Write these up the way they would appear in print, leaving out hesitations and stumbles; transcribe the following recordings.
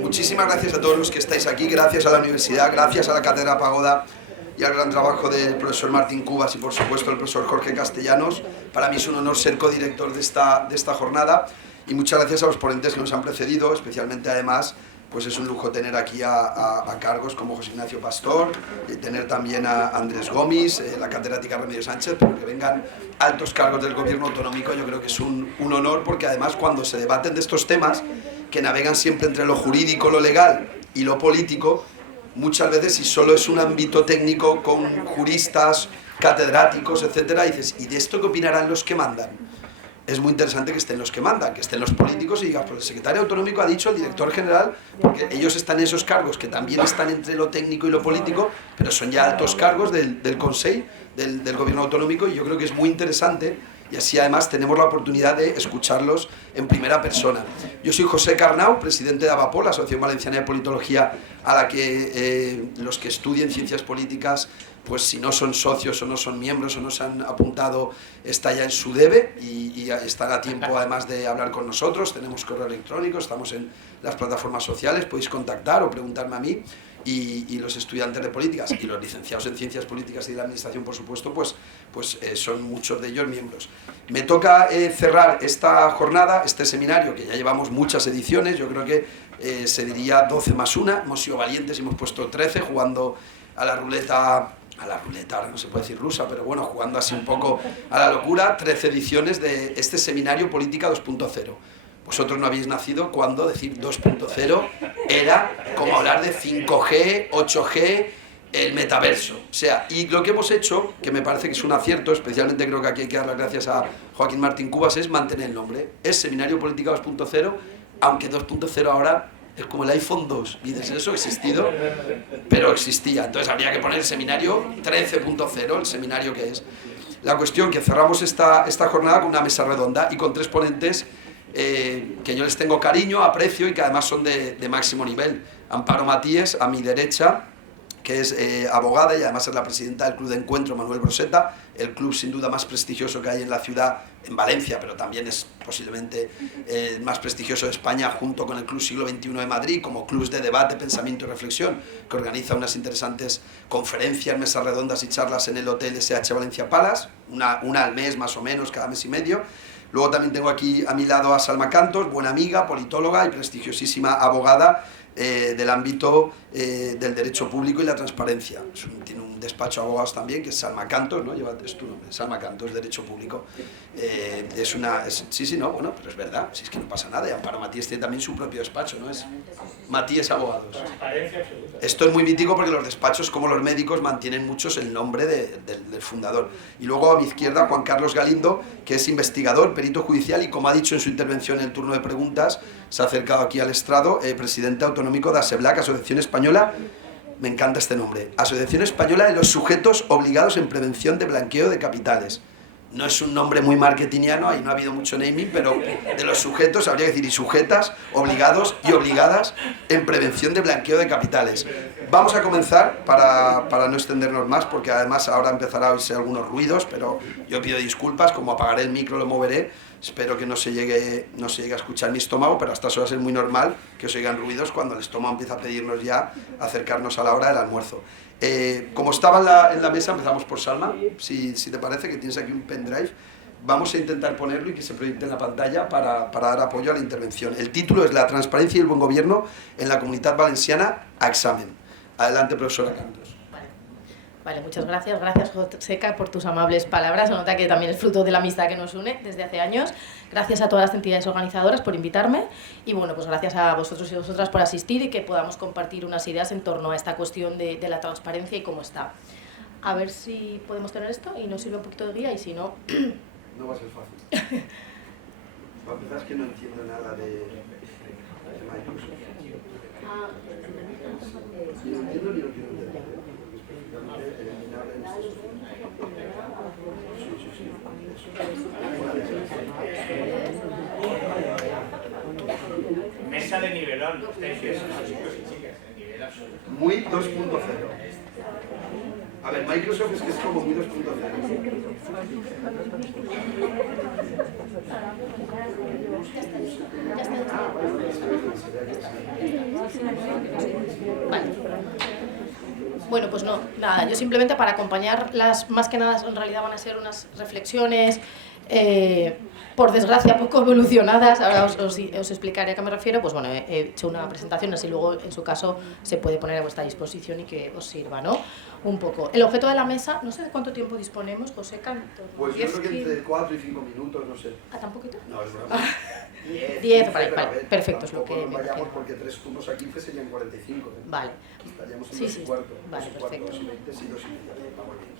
Muchísimas gracias a todos los que estáis aquí, gracias a la universidad, gracias a la Cátedra Pagoda y al gran trabajo del profesor Martín Cubas y por supuesto el profesor Jorge Castellanos. Para mí es un honor ser codirector de esta jornada y muchas gracias a los ponentes que nos han precedido, especialmente además pues es un lujo tener aquí a cargos como José Ignacio Pastor, y tener también a Andrés Gomis, la catedrática Remedios Sánchez, pero que vengan altos cargos del gobierno autonómico. Yo creo que es un honor, porque además cuando se debaten de estos temas, que navegan siempre entre lo jurídico, lo legal y lo político, muchas veces si solo es un ámbito técnico con juristas, catedráticos, etcétera, dices, ¿y de esto qué opinarán los que mandan? Es muy interesante que estén los que mandan, que estén los políticos y digas, pues el secretario autonómico ha dicho, el director general, porque ellos están en esos cargos que también están entre lo técnico y lo político, pero son ya altos cargos del Consejo, del gobierno autonómico, y yo creo que es muy interesante, y así además tenemos la oportunidad de escucharlos en primera persona. Yo soy José Carnau, presidente de AVAPOL, la Asociación Valenciana de Politología, a la que los que estudien ciencias políticas, pues si no son socios o no son miembros o no se han apuntado, está ya en su debe y están a tiempo además de hablar con nosotros. Tenemos correo electrónico, estamos en las plataformas sociales, podéis contactar o preguntarme a mí, y los estudiantes de políticas y los licenciados en ciencias políticas y de la administración, por supuesto, pues son muchos de ellos miembros. Me toca cerrar esta jornada, este seminario, que ya llevamos muchas ediciones, yo creo que se diría 12 más 1, hemos sido valientes y hemos puesto 13 jugando a la ruleta, ahora no se puede decir rusa, pero bueno, jugando así un poco a la locura, 13 ediciones de este seminario Política 2.0. Vosotros no habéis nacido cuando decir 2.0 era como hablar de 5G, 8G, el metaverso. O sea, y lo que hemos hecho, que me parece que es un acierto, especialmente creo que aquí hay que dar las gracias a Joaquín Martín Cubas, es mantener el nombre. Es Seminario Política 2.0, aunque 2.0 ahora es como el iPhone 2, y dices, eso ha existido, pero existía. Entonces habría que poner el seminario 13.0, el seminario que es. La cuestión que cerramos esta jornada con una mesa redonda y con 3 ponentes que yo les tengo cariño, aprecio y que además son de máximo nivel. Amparo Matíes, a mi derecha, que es abogada y además es la presidenta del Club de Encuentro Manuel Broseta, el club sin duda más prestigioso que hay en la ciudad, en Valencia, pero también es posiblemente el más prestigioso de España, junto con el Club Siglo XXI de Madrid, como clubs de debate, pensamiento y reflexión, que organiza unas interesantes conferencias, mesas redondas y charlas en el Hotel SH Valencia Palace, una al mes más o menos, cada mes y medio. Luego también tengo aquí a mi lado a Salma Cantos, buena amiga, politóloga y prestigiosísima abogada del ámbito del derecho público y la transparencia. Tiene un despacho de abogados también, que es Salma Cantos, ¿no? Es tu nombre, Salma Cantos, Derecho Público. Sí, no, bueno, pero es verdad, si es que no pasa nada. Y Amparo Matíes tiene también su propio despacho, ¿no? Es Matíes Abogados. Esto es muy mítico porque los despachos, como los médicos, mantienen muchos el nombre del fundador. Y luego a mi izquierda, Juan Carlos Galindo, que es investigador, perito judicial y, como ha dicho en su intervención en el turno de preguntas, se ha acercado aquí al estrado, presidente autonómico de ASEBLAC, Asociación Española, me encanta este nombre, Asociación Española de los Sujetos Obligados en Prevención de Blanqueo de Capitales. No es un nombre muy marketingiano, ahí no ha habido mucho naming, pero de los sujetos habría que decir y sujetas, obligados y obligadas en prevención de blanqueo de capitales. Vamos a comenzar para no extendernos más, porque además ahora empezará a oírse algunos ruidos, pero yo pido disculpas, como apagaré el micro lo moveré. Espero que no se llegue a escuchar mi estómago, pero hasta eso va a ser muy normal que os oigan ruidos cuando el estómago empieza a pedirnos ya acercarnos a la hora del almuerzo. Como estaba en la mesa, empezamos por Salma, si te parece, que tienes aquí un pendrive. Vamos a intentar ponerlo y que se proyecte en la pantalla para dar apoyo a la intervención. El título es La transparencia y el buen gobierno en la Comunitat Valenciana a examen. Adelante, profesora Cantos. Vale, muchas gracias. Gracias, Joseca, por tus amables palabras. Se nota que también es fruto de la amistad que nos une desde hace años. Gracias a todas las entidades organizadoras por invitarme. Y bueno, pues gracias a vosotros y vosotras por asistir y que podamos compartir unas ideas en torno a esta cuestión de la transparencia y cómo está. A ver si podemos tener esto y nos sirve un poquito de guía, y si no... No va a ser fácil. La verdad es que no entiendo nada de Microsoft. No entiendo ni lo quiero entender. Mesa de nivelón. Muy 2.0. A ver, Microsoft es como muy 2.0. Vale. Bueno, pues no, nada, yo simplemente para acompañarlas, más que nada en realidad van a ser unas reflexiones, por desgracia poco evolucionadas, ahora os explicaré a qué me refiero. Pues bueno, he hecho una presentación, así luego en su caso se puede poner a vuestra disposición y que os sirva, ¿no? Un poco. El objeto de la mesa, no sé de cuánto tiempo disponemos, José Canto. Pues yo creo que entre 4 y 5 minutos, no sé. ¿Ah, tan poquito? No, es broma. 10, vale, perfecto, es lo que me vayamos porque 3 turnos a 15 serían 45. Vale. Estaríamos en Sí, 2 y cuarto. Vale, perfecto. 2 y 20, sí, 2 y media.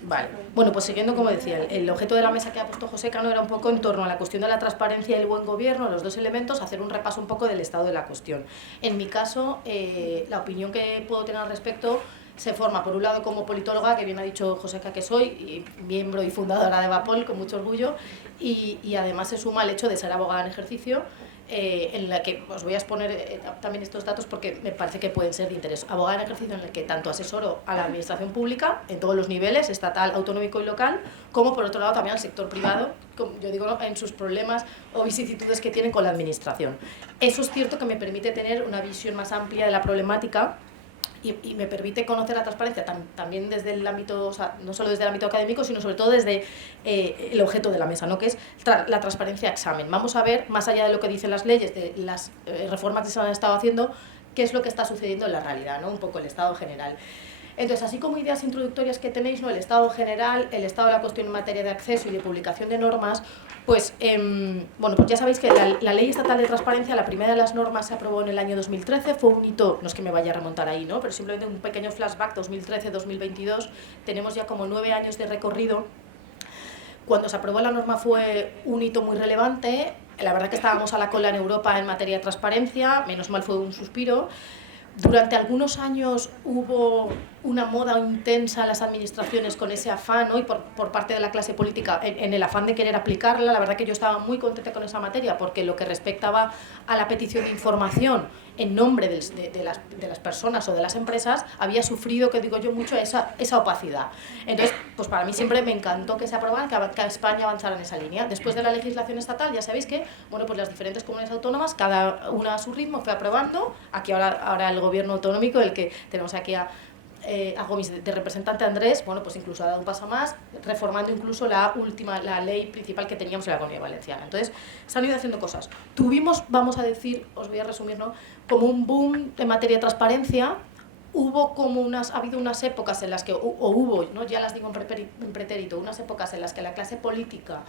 Vale. Bueno, pues siguiendo, como decía, el objeto de la mesa que ha puesto José Cano era un poco en torno a la cuestión de la transparencia y el buen gobierno, los dos elementos, hacer un repaso un poco del estado de la cuestión. En mi caso, la opinión que puedo tener al respecto se forma, por un lado, como politóloga, que bien ha dicho Joseca que soy, y miembro y fundadora de Vapol, con mucho orgullo, y además se suma el hecho de ser abogada en ejercicio, en la que os voy a exponer también estos datos porque me parece que pueden ser de interés. Abogada en ejercicio en el que tanto asesoro a la administración pública en todos los niveles, estatal, autonómico y local, como por otro lado también al sector privado, como yo digo, en sus problemas o vicisitudes que tienen con la administración. Eso es cierto que me permite tener una visión más amplia de la problemática y me permite conocer la transparencia también desde el ámbito, o sea, no solo desde el ámbito académico, sino sobre todo desde el objeto de la mesa, ¿no? Que es la transparencia examen. Vamos a ver, más allá de lo que dicen las leyes, de las reformas que se han estado haciendo, qué es lo que está sucediendo en la realidad, ¿no? Un poco el estado general. Entonces, así como ideas introductorias que tenéis, ¿no? El estado general, el estado de la cuestión en materia de acceso y de publicación de normas, pues, bueno, pues ya sabéis que la Ley Estatal de Transparencia, la primera de las normas se aprobó en el año 2013, fue un hito, no es que me vaya a remontar ahí, ¿no? Pero simplemente un pequeño flashback, 2013-2022, tenemos ya como 9 años de recorrido. Cuando se aprobó la norma fue un hito muy relevante, la verdad que estábamos a la cola en Europa en materia de transparencia, menos mal fue un suspiro. Durante algunos años hubo una moda intensa en las administraciones con ese afán, ¿no? Y por parte de la clase política en el afán de querer aplicarla. La verdad que yo estaba muy contenta con esa materia porque lo que respectaba a la petición de información en nombre de las personas o de las empresas había sufrido, que digo yo, mucho esa opacidad. Entonces, pues para mí siempre me encantó que se aprobara, que España avanzara en esa línea. Después de la legislación estatal, ya sabéis que, bueno, pues las diferentes comunidades autónomas, cada una a su ritmo, fue aprobando. Aquí ahora el gobierno autonómico, el que tenemos aquí a Gomis de representante Andrés, bueno, pues incluso ha dado un paso más, reformando incluso la ley principal que teníamos en la Comunidad Valenciana. Entonces, se han ido haciendo cosas. Tuvimos, vamos a decir, os voy a resumir, ¿no? Como un boom en materia de transparencia. Ha habido unas épocas en las que, hubo, ¿no? Ya las digo en pretérito, unas épocas en las que la clase política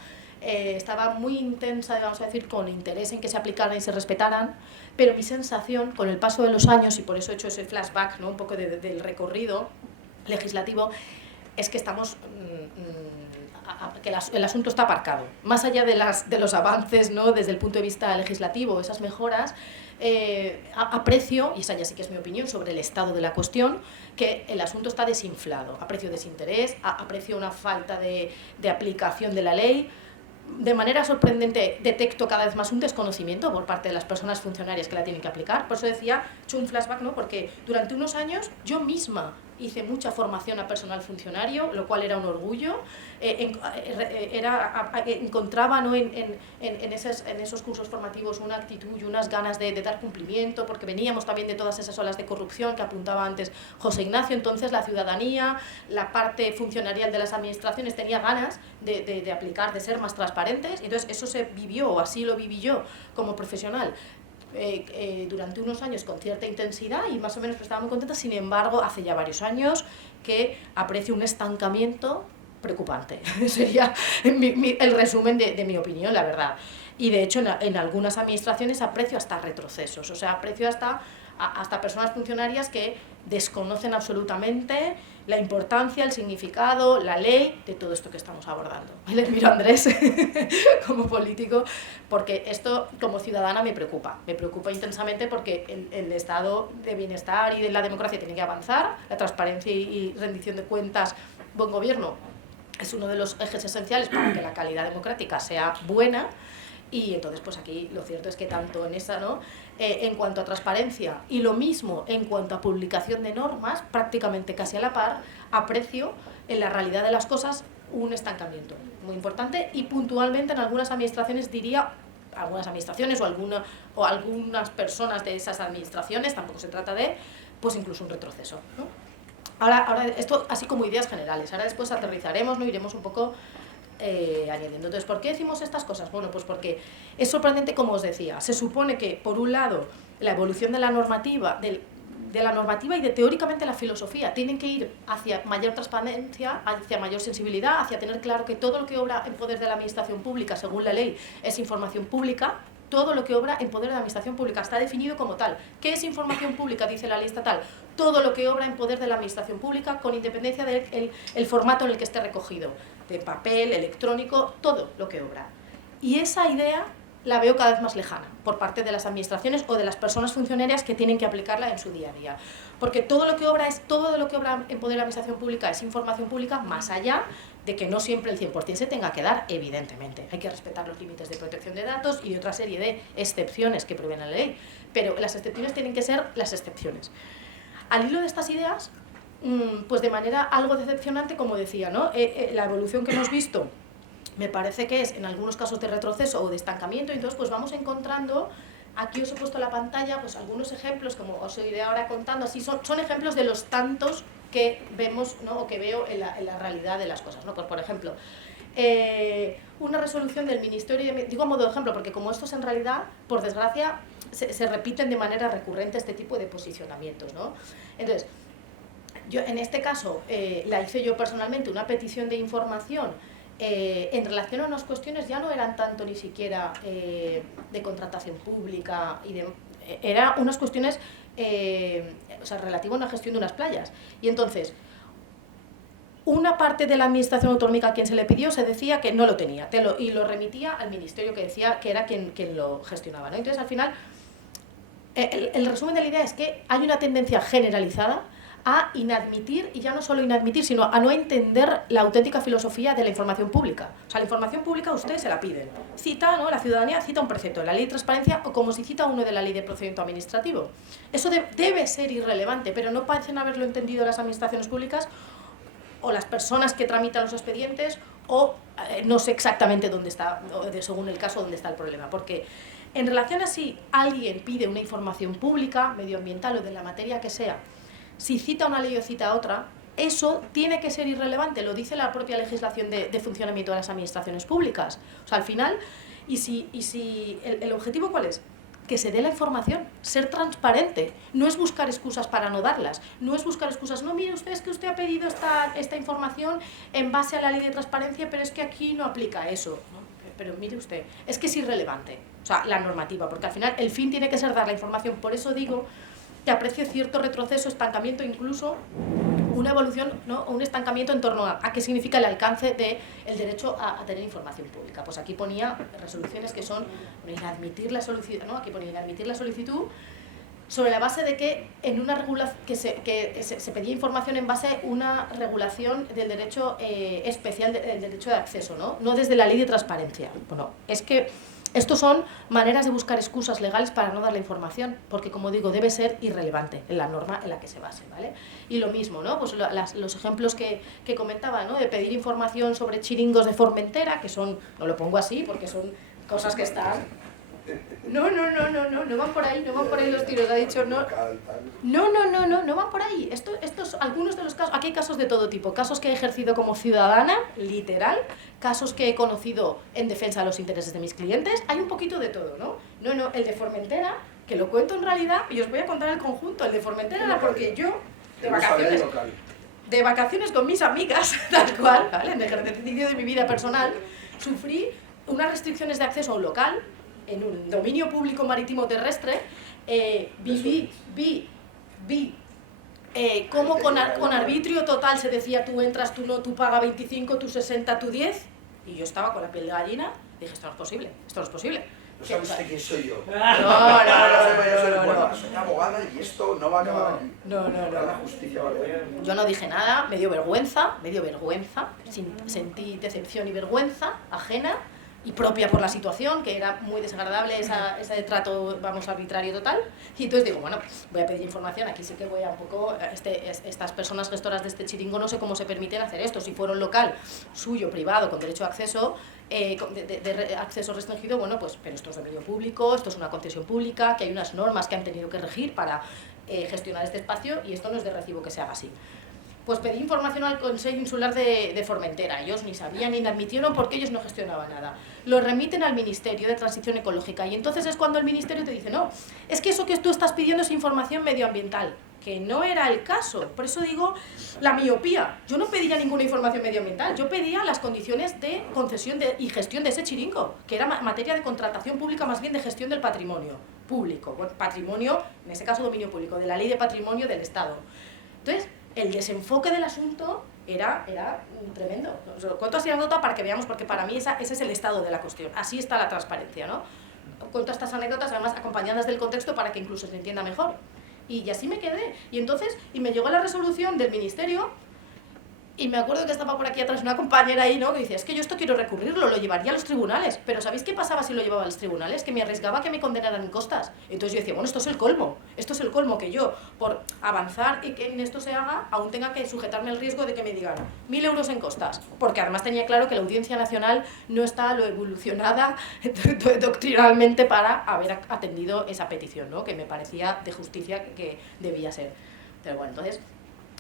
estaba muy intensa, vamos a decir, con interés en que se aplicaran y se respetaran, pero mi sensación, con el paso de los años, y por eso he hecho ese flashback, ¿no? Un poco del recorrido legislativo, es que estamos... que el asunto está aparcado. Más allá de los avances, ¿no? Desde el punto de vista legislativo, esas mejoras, aprecio, y esa ya sí que es mi opinión sobre el estado de la cuestión, que el asunto está desinflado. Aprecio desinterés, aprecio una falta de aplicación de la ley. De manera sorprendente detecto cada vez más un desconocimiento por parte de las personas funcionarias que la tienen que aplicar. Por eso decía, he hecho un flashback, ¿no? Porque durante unos años yo misma hice mucha formación a personal funcionario, lo cual era un orgullo. Encontraba, ¿no? en esos cursos formativos una actitud y unas ganas de dar cumplimiento, porque veníamos también de todas esas olas de corrupción que apuntaba antes José Ignacio. Entonces la ciudadanía, la parte funcionarial de las administraciones tenía ganas de aplicar, de ser más transparentes. Entonces eso se vivió, o así lo viví yo como profesional, durante unos años con cierta intensidad y más o menos estaba muy contenta. Sin embargo, hace ya varios años que aprecio un estancamiento preocupante. Sería el resumen de mi opinión, la verdad. Y de hecho en algunas administraciones aprecio hasta retrocesos, o sea, aprecio hasta personas funcionarias que desconocen absolutamente la importancia, el significado, la ley de todo esto que estamos abordando. Y les miro a Andrés como político, porque esto como ciudadana me preocupa intensamente, porque el estado de bienestar y de la democracia tiene que avanzar, la transparencia y rendición de cuentas, buen gobierno, es uno de los ejes esenciales para que la calidad democrática sea buena. Y entonces, pues aquí lo cierto es que tanto en esa, ¿no? En cuanto a transparencia y lo mismo en cuanto a publicación de normas, prácticamente casi a la par, aprecio en la realidad de las cosas un estancamiento muy importante y puntualmente en algunas administraciones diría algunas administraciones o algunas personas de esas administraciones, tampoco se trata de, pues incluso un retroceso, ¿no? Ahora esto así como ideas generales, ahora después aterrizaremos, ¿no? Iremos un poco añadiendo. Entonces, ¿por qué decimos estas cosas? Bueno, pues porque es sorprendente, como os decía, se supone que, por un lado, la evolución de la normativa, de la normativa y de teóricamente la filosofía tienen que ir hacia mayor transparencia, hacia mayor sensibilidad, hacia tener claro que todo lo que obra en poder de la administración pública, según la ley, es información pública. Todo lo que obra en poder de la administración pública está definido como tal. ¿Qué es información pública? Dice la ley estatal. Todo lo que obra en poder de la administración pública, con independencia del formato en el que esté recogido, de papel, electrónico, todo lo que obra. Y esa idea la veo cada vez más lejana por parte de las administraciones o de las personas funcionarias que tienen que aplicarla en su día a día. Porque todo lo que obra en poder de la administración pública es información pública, más allá de que no siempre el 100% se tenga que dar, evidentemente. Hay que respetar los límites de protección de datos y otra serie de excepciones que prevé la ley. Pero las excepciones tienen que ser las excepciones. Al hilo de estas ideas, pues de manera algo decepcionante, como decía, ¿no? La evolución que hemos visto me parece que es en algunos casos de retroceso o de estancamiento, entonces pues vamos encontrando, aquí os he puesto en la pantalla pues algunos ejemplos, como os iré ahora contando, así son ejemplos de los tantos que vemos, ¿no? O que veo en la realidad de las cosas, ¿no? Pues por ejemplo, una resolución del Ministerio, digo a modo de ejemplo porque como estos en realidad, por desgracia, se repiten de manera recurrente este tipo de posicionamientos, ¿no? Entonces, yo en este caso la hice yo personalmente, una petición de información en relación a unas cuestiones ya no eran tanto ni siquiera de contratación pública, eran unas cuestiones o sea, relativo a una gestión de unas playas. Y entonces, una parte de la administración autonómica a quien se le pidió se decía que no lo tenía y lo remitía al ministerio que decía que era quien lo gestionaba, ¿no? Entonces, al final, el resumen de la idea es que hay una tendencia generalizada a inadmitir, y ya no solo inadmitir, sino a no entender la auténtica filosofía de la información pública. O sea, la información pública ustedes se la piden. Cita, ¿no? La ciudadanía cita un precepto de la ley de transparencia o como si cita uno de la ley de procedimiento administrativo. Eso debe ser irrelevante, pero no parecen haberlo entendido las administraciones públicas o las personas que tramitan los expedientes o no sé exactamente dónde está, según el caso, dónde está el problema. Porque en relación a si alguien pide una información pública, medioambiental o de la materia que sea, si cita una ley o cita otra, eso tiene que ser irrelevante, lo dice la propia legislación de funcionamiento de las administraciones públicas. O sea, al final, y si el objetivo ¿cuál es? Que se dé la información, ser transparente, no es buscar excusas para no darlas, no es buscar excusas, no, mire usted, es que usted ha pedido esta información en base a la ley de transparencia, pero es que aquí no aplica eso, ¿no? Pero mire usted, es que es irrelevante, o sea, la normativa, porque al final el fin tiene que ser dar la información, por eso digo que aprecio cierto retroceso, estancamiento, incluso una evolución, ¿no? O un estancamiento en torno a qué significa el alcance del derecho a tener información pública. Pues aquí ponía resoluciones que son inadmitir la solicitud, ¿no? Aquí ponía inadmitir la solicitud sobre la base de que en una se pedía información en base a una regulación del derecho especial, del derecho de acceso, no desde la ley de transparencia. Bueno, es que estos son maneras de buscar excusas legales para no dar la información, porque, como digo, debe ser irrelevante en la norma en la que se base, ¿vale? Y lo mismo, ¿no? Pues los ejemplos que comentaba, ¿no? De pedir información sobre chiringos de Formentera, que son, no lo pongo así, porque son cosas que están... No van por ahí, no van por ahí los tiros, ha dicho, no van por ahí. Estos, algunos de los casos, aquí hay casos de todo tipo, casos que he ejercido como ciudadana, literal, casos que he conocido en defensa de los intereses de mis clientes, hay un poquito de todo, ¿no? El de Formentera, que lo cuento en realidad, y os voy a contar el conjunto, el de Formentera era porque yo, de vacaciones con mis amigas, tal cual, ¿vale? En el ejercicio de mi vida personal, sufrí unas restricciones de acceso a un local, en un dominio público marítimo terrestre, vi cómo con arbitrio total se decía tú entras, tú no, tú paga 25, tú 60, tú 10, y yo estaba con la piel de gallina, dije esto no es posible, esto no es posible. ¿No sabes quién soy yo? No. Soy abogada y esto no va a acabar aquí. No. La justicia va a ver. Yo no dije nada, me dio vergüenza, sentí decepción y vergüenza ajena. y propia por la situación, que era muy desagradable ese trato, vamos, arbitrario total. Y entonces digo, bueno, voy a pedir información, aquí sí que voy a un poco, estas personas gestoras de este chiringo no sé cómo se permiten hacer esto, si fuera un local suyo, privado, con derecho a acceso, de acceso restringido, bueno, pues, pero esto es dominio público, esto es una concesión pública, que hay unas normas que han tenido que regir para gestionar este espacio, y esto no es de recibo que se haga así. Pues pedí información al Consejo Insular de Formentera. Ellos ni sabían ni admitieron porque ellos no gestionaban nada. Lo remiten al Ministerio de Transición Ecológica y entonces es cuando el Ministerio te dice, no, es que eso que tú estás pidiendo es información medioambiental, que no era el caso. Por eso digo la miopía. Yo no pedía ninguna información medioambiental, yo pedía las condiciones de concesión y gestión de ese chiringo, que era materia de contratación pública, más bien de gestión del patrimonio público. Bueno, patrimonio, en ese caso dominio público, de la Ley de Patrimonio del Estado. Entonces, el desenfoque del asunto era tremendo. Os lo cuento así anécdota para que veamos, porque para mí ese es el estado de la cuestión. Así está la transparencia, ¿no? Cuento estas anécdotas, además acompañadas del contexto para que incluso se entienda mejor. Y así me quedé. Y entonces, me llegó la resolución del Ministerio, y me acuerdo que estaba por aquí atrás una compañera ahí, ¿no? Que dice, es que yo esto quiero recurrirlo, lo llevaría a los tribunales. Pero ¿sabéis qué pasaba si lo llevaba a los tribunales? Que me arriesgaba a que me condenaran en costas. Entonces yo decía, bueno, esto es el colmo, que yo, por avanzar y que en esto se haga, aún tenga que sujetarme al riesgo de que me digan 1.000 euros en costas. Porque además tenía claro que la Audiencia Nacional no está lo evolucionada doctrinalmente para haber atendido esa petición, ¿no? Que me parecía de justicia que debía ser. Pero bueno, entonces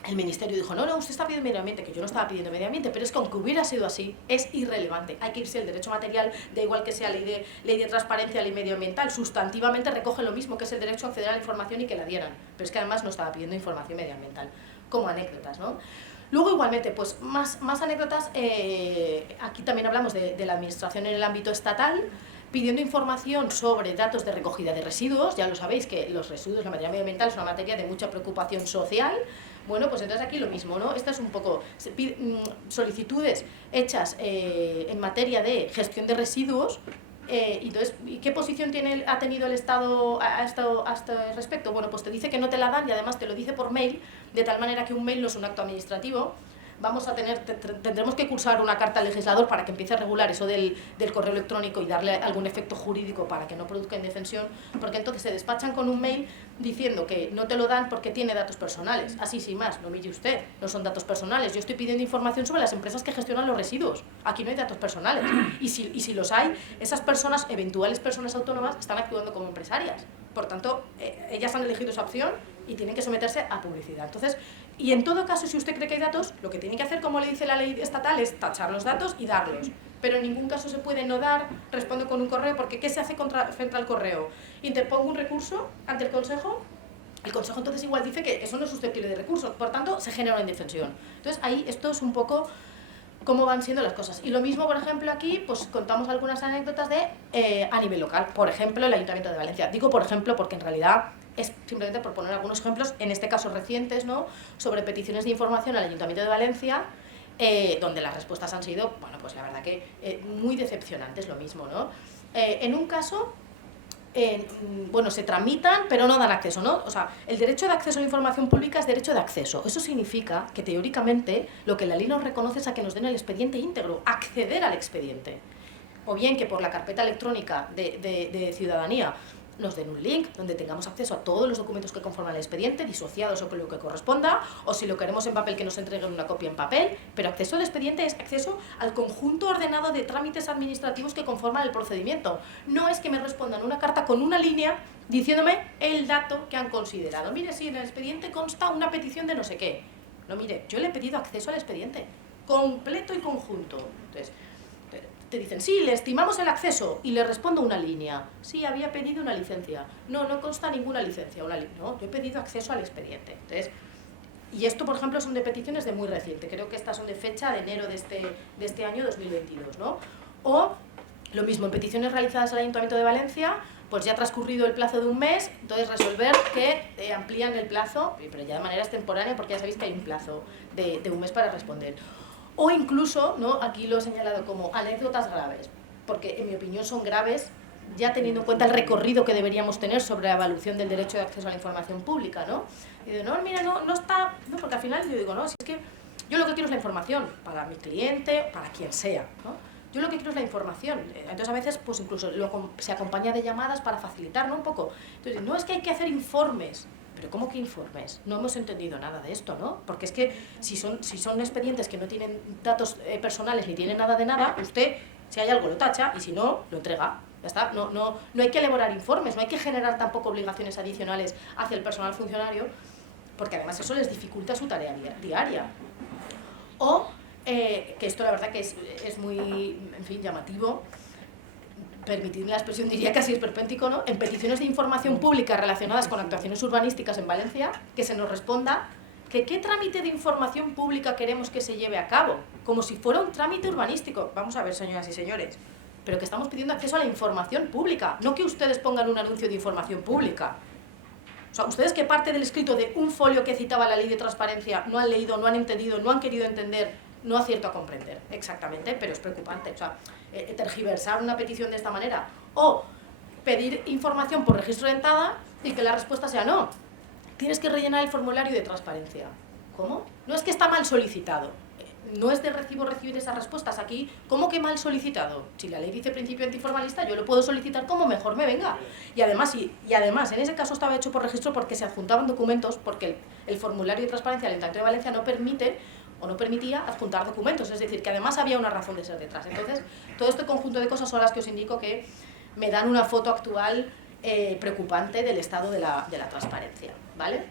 el Ministerio dijo, no, usted está pidiendo medio ambiente, que yo no estaba pidiendo medio ambiente, pero es que aunque hubiera sido así, es irrelevante. Hay que irse al derecho material, da igual que sea ley de transparencia, ley medioambiental, sustantivamente recoge lo mismo, que es el derecho a acceder a la información y que la dieran. Pero es que además no estaba pidiendo información medioambiental, como anécdotas, ¿no? Luego igualmente, pues más anécdotas, aquí también hablamos de la administración en el ámbito estatal, pidiendo información sobre datos de recogida de residuos. Ya lo sabéis que los residuos, la materia medioambiental, es una materia de mucha preocupación social. Bueno, pues entonces aquí lo mismo, ¿no? Esta es un poco solicitudes hechas en materia de gestión de residuos. Entonces, ¿qué posición ha tenido el Estado a este respecto? Bueno, pues te dice que no te la dan y además te lo dice por mail, de tal manera que un mail no es un acto administrativo. Tendremos que cursar una carta al legislador para que empiece a regular eso del correo electrónico y darle algún efecto jurídico para que no produzca indefensión, porque entonces se despachan con un mail diciendo que no te lo dan porque tiene datos personales. Así sin más, no mire usted, no son datos personales. Yo estoy pidiendo información sobre las empresas que gestionan los residuos. Aquí no hay datos personales. Y si los hay, esas personas, eventuales personas autónomas, están actuando como empresarias. Por tanto, ellas han elegido esa opción y tienen que someterse a publicidad. Entonces, y en todo caso, si usted cree que hay datos, lo que tiene que hacer, como le dice la ley estatal, es tachar los datos y darlos. Pero en ningún caso se puede no dar, respondo con un correo, porque ¿qué se hace frente al correo? Interpongo un recurso ante el Consejo. El Consejo entonces igual dice que eso no es susceptible de recurso, por tanto se genera una indefensión. Entonces ahí esto es un poco cómo van siendo las cosas. Y lo mismo, por ejemplo, aquí pues contamos algunas anécdotas a nivel local. Por ejemplo, el Ayuntamiento de Valencia. Digo por ejemplo porque en realidad es simplemente por poner algunos ejemplos, en este caso recientes, ¿no? Sobre peticiones de información al Ayuntamiento de Valencia, donde las respuestas han sido, bueno, pues la verdad que muy decepcionantes, lo mismo, ¿no? En un caso, bueno, se tramitan, pero no dan acceso, ¿no? O sea, el derecho de acceso a la información pública es derecho de acceso. Eso significa que, teóricamente, lo que la ley nos reconoce es a que nos den el expediente íntegro, acceder al expediente. O bien que por la carpeta electrónica de ciudadanía nos den un link donde tengamos acceso a todos los documentos que conforman el expediente, disociados o con lo que corresponda, o si lo queremos en papel, que nos entreguen una copia en papel, pero acceso al expediente es acceso al conjunto ordenado de trámites administrativos que conforman el procedimiento. No es que me respondan una carta con una línea diciéndome el dato que han considerado. Mire, si en el expediente consta una petición de no sé qué. No, mire, yo le he pedido acceso al expediente, completo y conjunto. Entonces, te dicen, sí, le estimamos el acceso, y le respondo una línea. Sí, había pedido una licencia. No consta ninguna licencia. No, yo he pedido acceso al expediente. Entonces, y esto, por ejemplo, son de peticiones de muy reciente. Creo que estas son de fecha de enero de este año 2022, ¿no? O, lo mismo, en peticiones realizadas al Ayuntamiento de Valencia, pues ya ha transcurrido el plazo de un mes, entonces resolver que amplían el plazo, pero ya de manera extemporánea, porque ya sabéis que hay un plazo de un mes para responder. O incluso, ¿no? Aquí lo he señalado como anécdotas graves, porque en mi opinión son graves, ya teniendo en cuenta el recorrido que deberíamos tener sobre la evaluación del derecho de acceso a la información pública, ¿no? Y digo, no, mira, no está, no, porque al final yo digo, no, si es que yo lo que quiero es la información para mi cliente, para quien sea, ¿no? Yo lo que quiero es la información. Entonces a veces pues incluso se acompaña de llamadas para facilitar, ¿no? Un poco. Entonces, no es que hay que hacer informes. ¿Pero cómo que informes? No hemos entendido nada de esto, ¿no? Porque es que si son expedientes que no tienen datos personales ni tienen nada de nada, usted, si hay algo, lo tacha y si no, lo entrega. Ya está. No hay que elaborar informes, no hay que generar tampoco obligaciones adicionales hacia el personal funcionario, porque además eso les dificulta su tarea diaria. O, que esto la verdad que es muy, en fin, llamativo, permitidme la expresión, diría casi esperpéntico, ¿no? En peticiones de información pública relacionadas con actuaciones urbanísticas en Valencia, que se nos responda que qué trámite de información pública queremos que se lleve a cabo, como si fuera un trámite urbanístico. Vamos a ver, señoras y señores, pero que estamos pidiendo acceso a la información pública, no que ustedes pongan un anuncio de información pública. O sea, ustedes que parte del escrito de un folio que citaba la ley de transparencia no han leído, no han entendido, no han querido entender, no acierto a comprender exactamente, pero es preocupante. O sea, tergiversar una petición de esta manera o pedir información por registro de entrada y que la respuesta sea no, tienes que rellenar el formulario de transparencia. ¿Cómo? No es que está mal solicitado, no es de recibo recibir esas respuestas. Aquí, ¿cómo que mal solicitado? Si la ley dice principio antiformalista, yo lo puedo solicitar como mejor me venga. Y además, en ese caso estaba hecho por registro porque se adjuntaban documentos, porque el formulario de transparencia del Ayuntamiento de Valencia no permite o no permitía adjuntar documentos, es decir, que además había una razón de ser detrás. Entonces, todo este conjunto de cosas son las que os indico que me dan una foto actual preocupante del estado de la transparencia, ¿vale?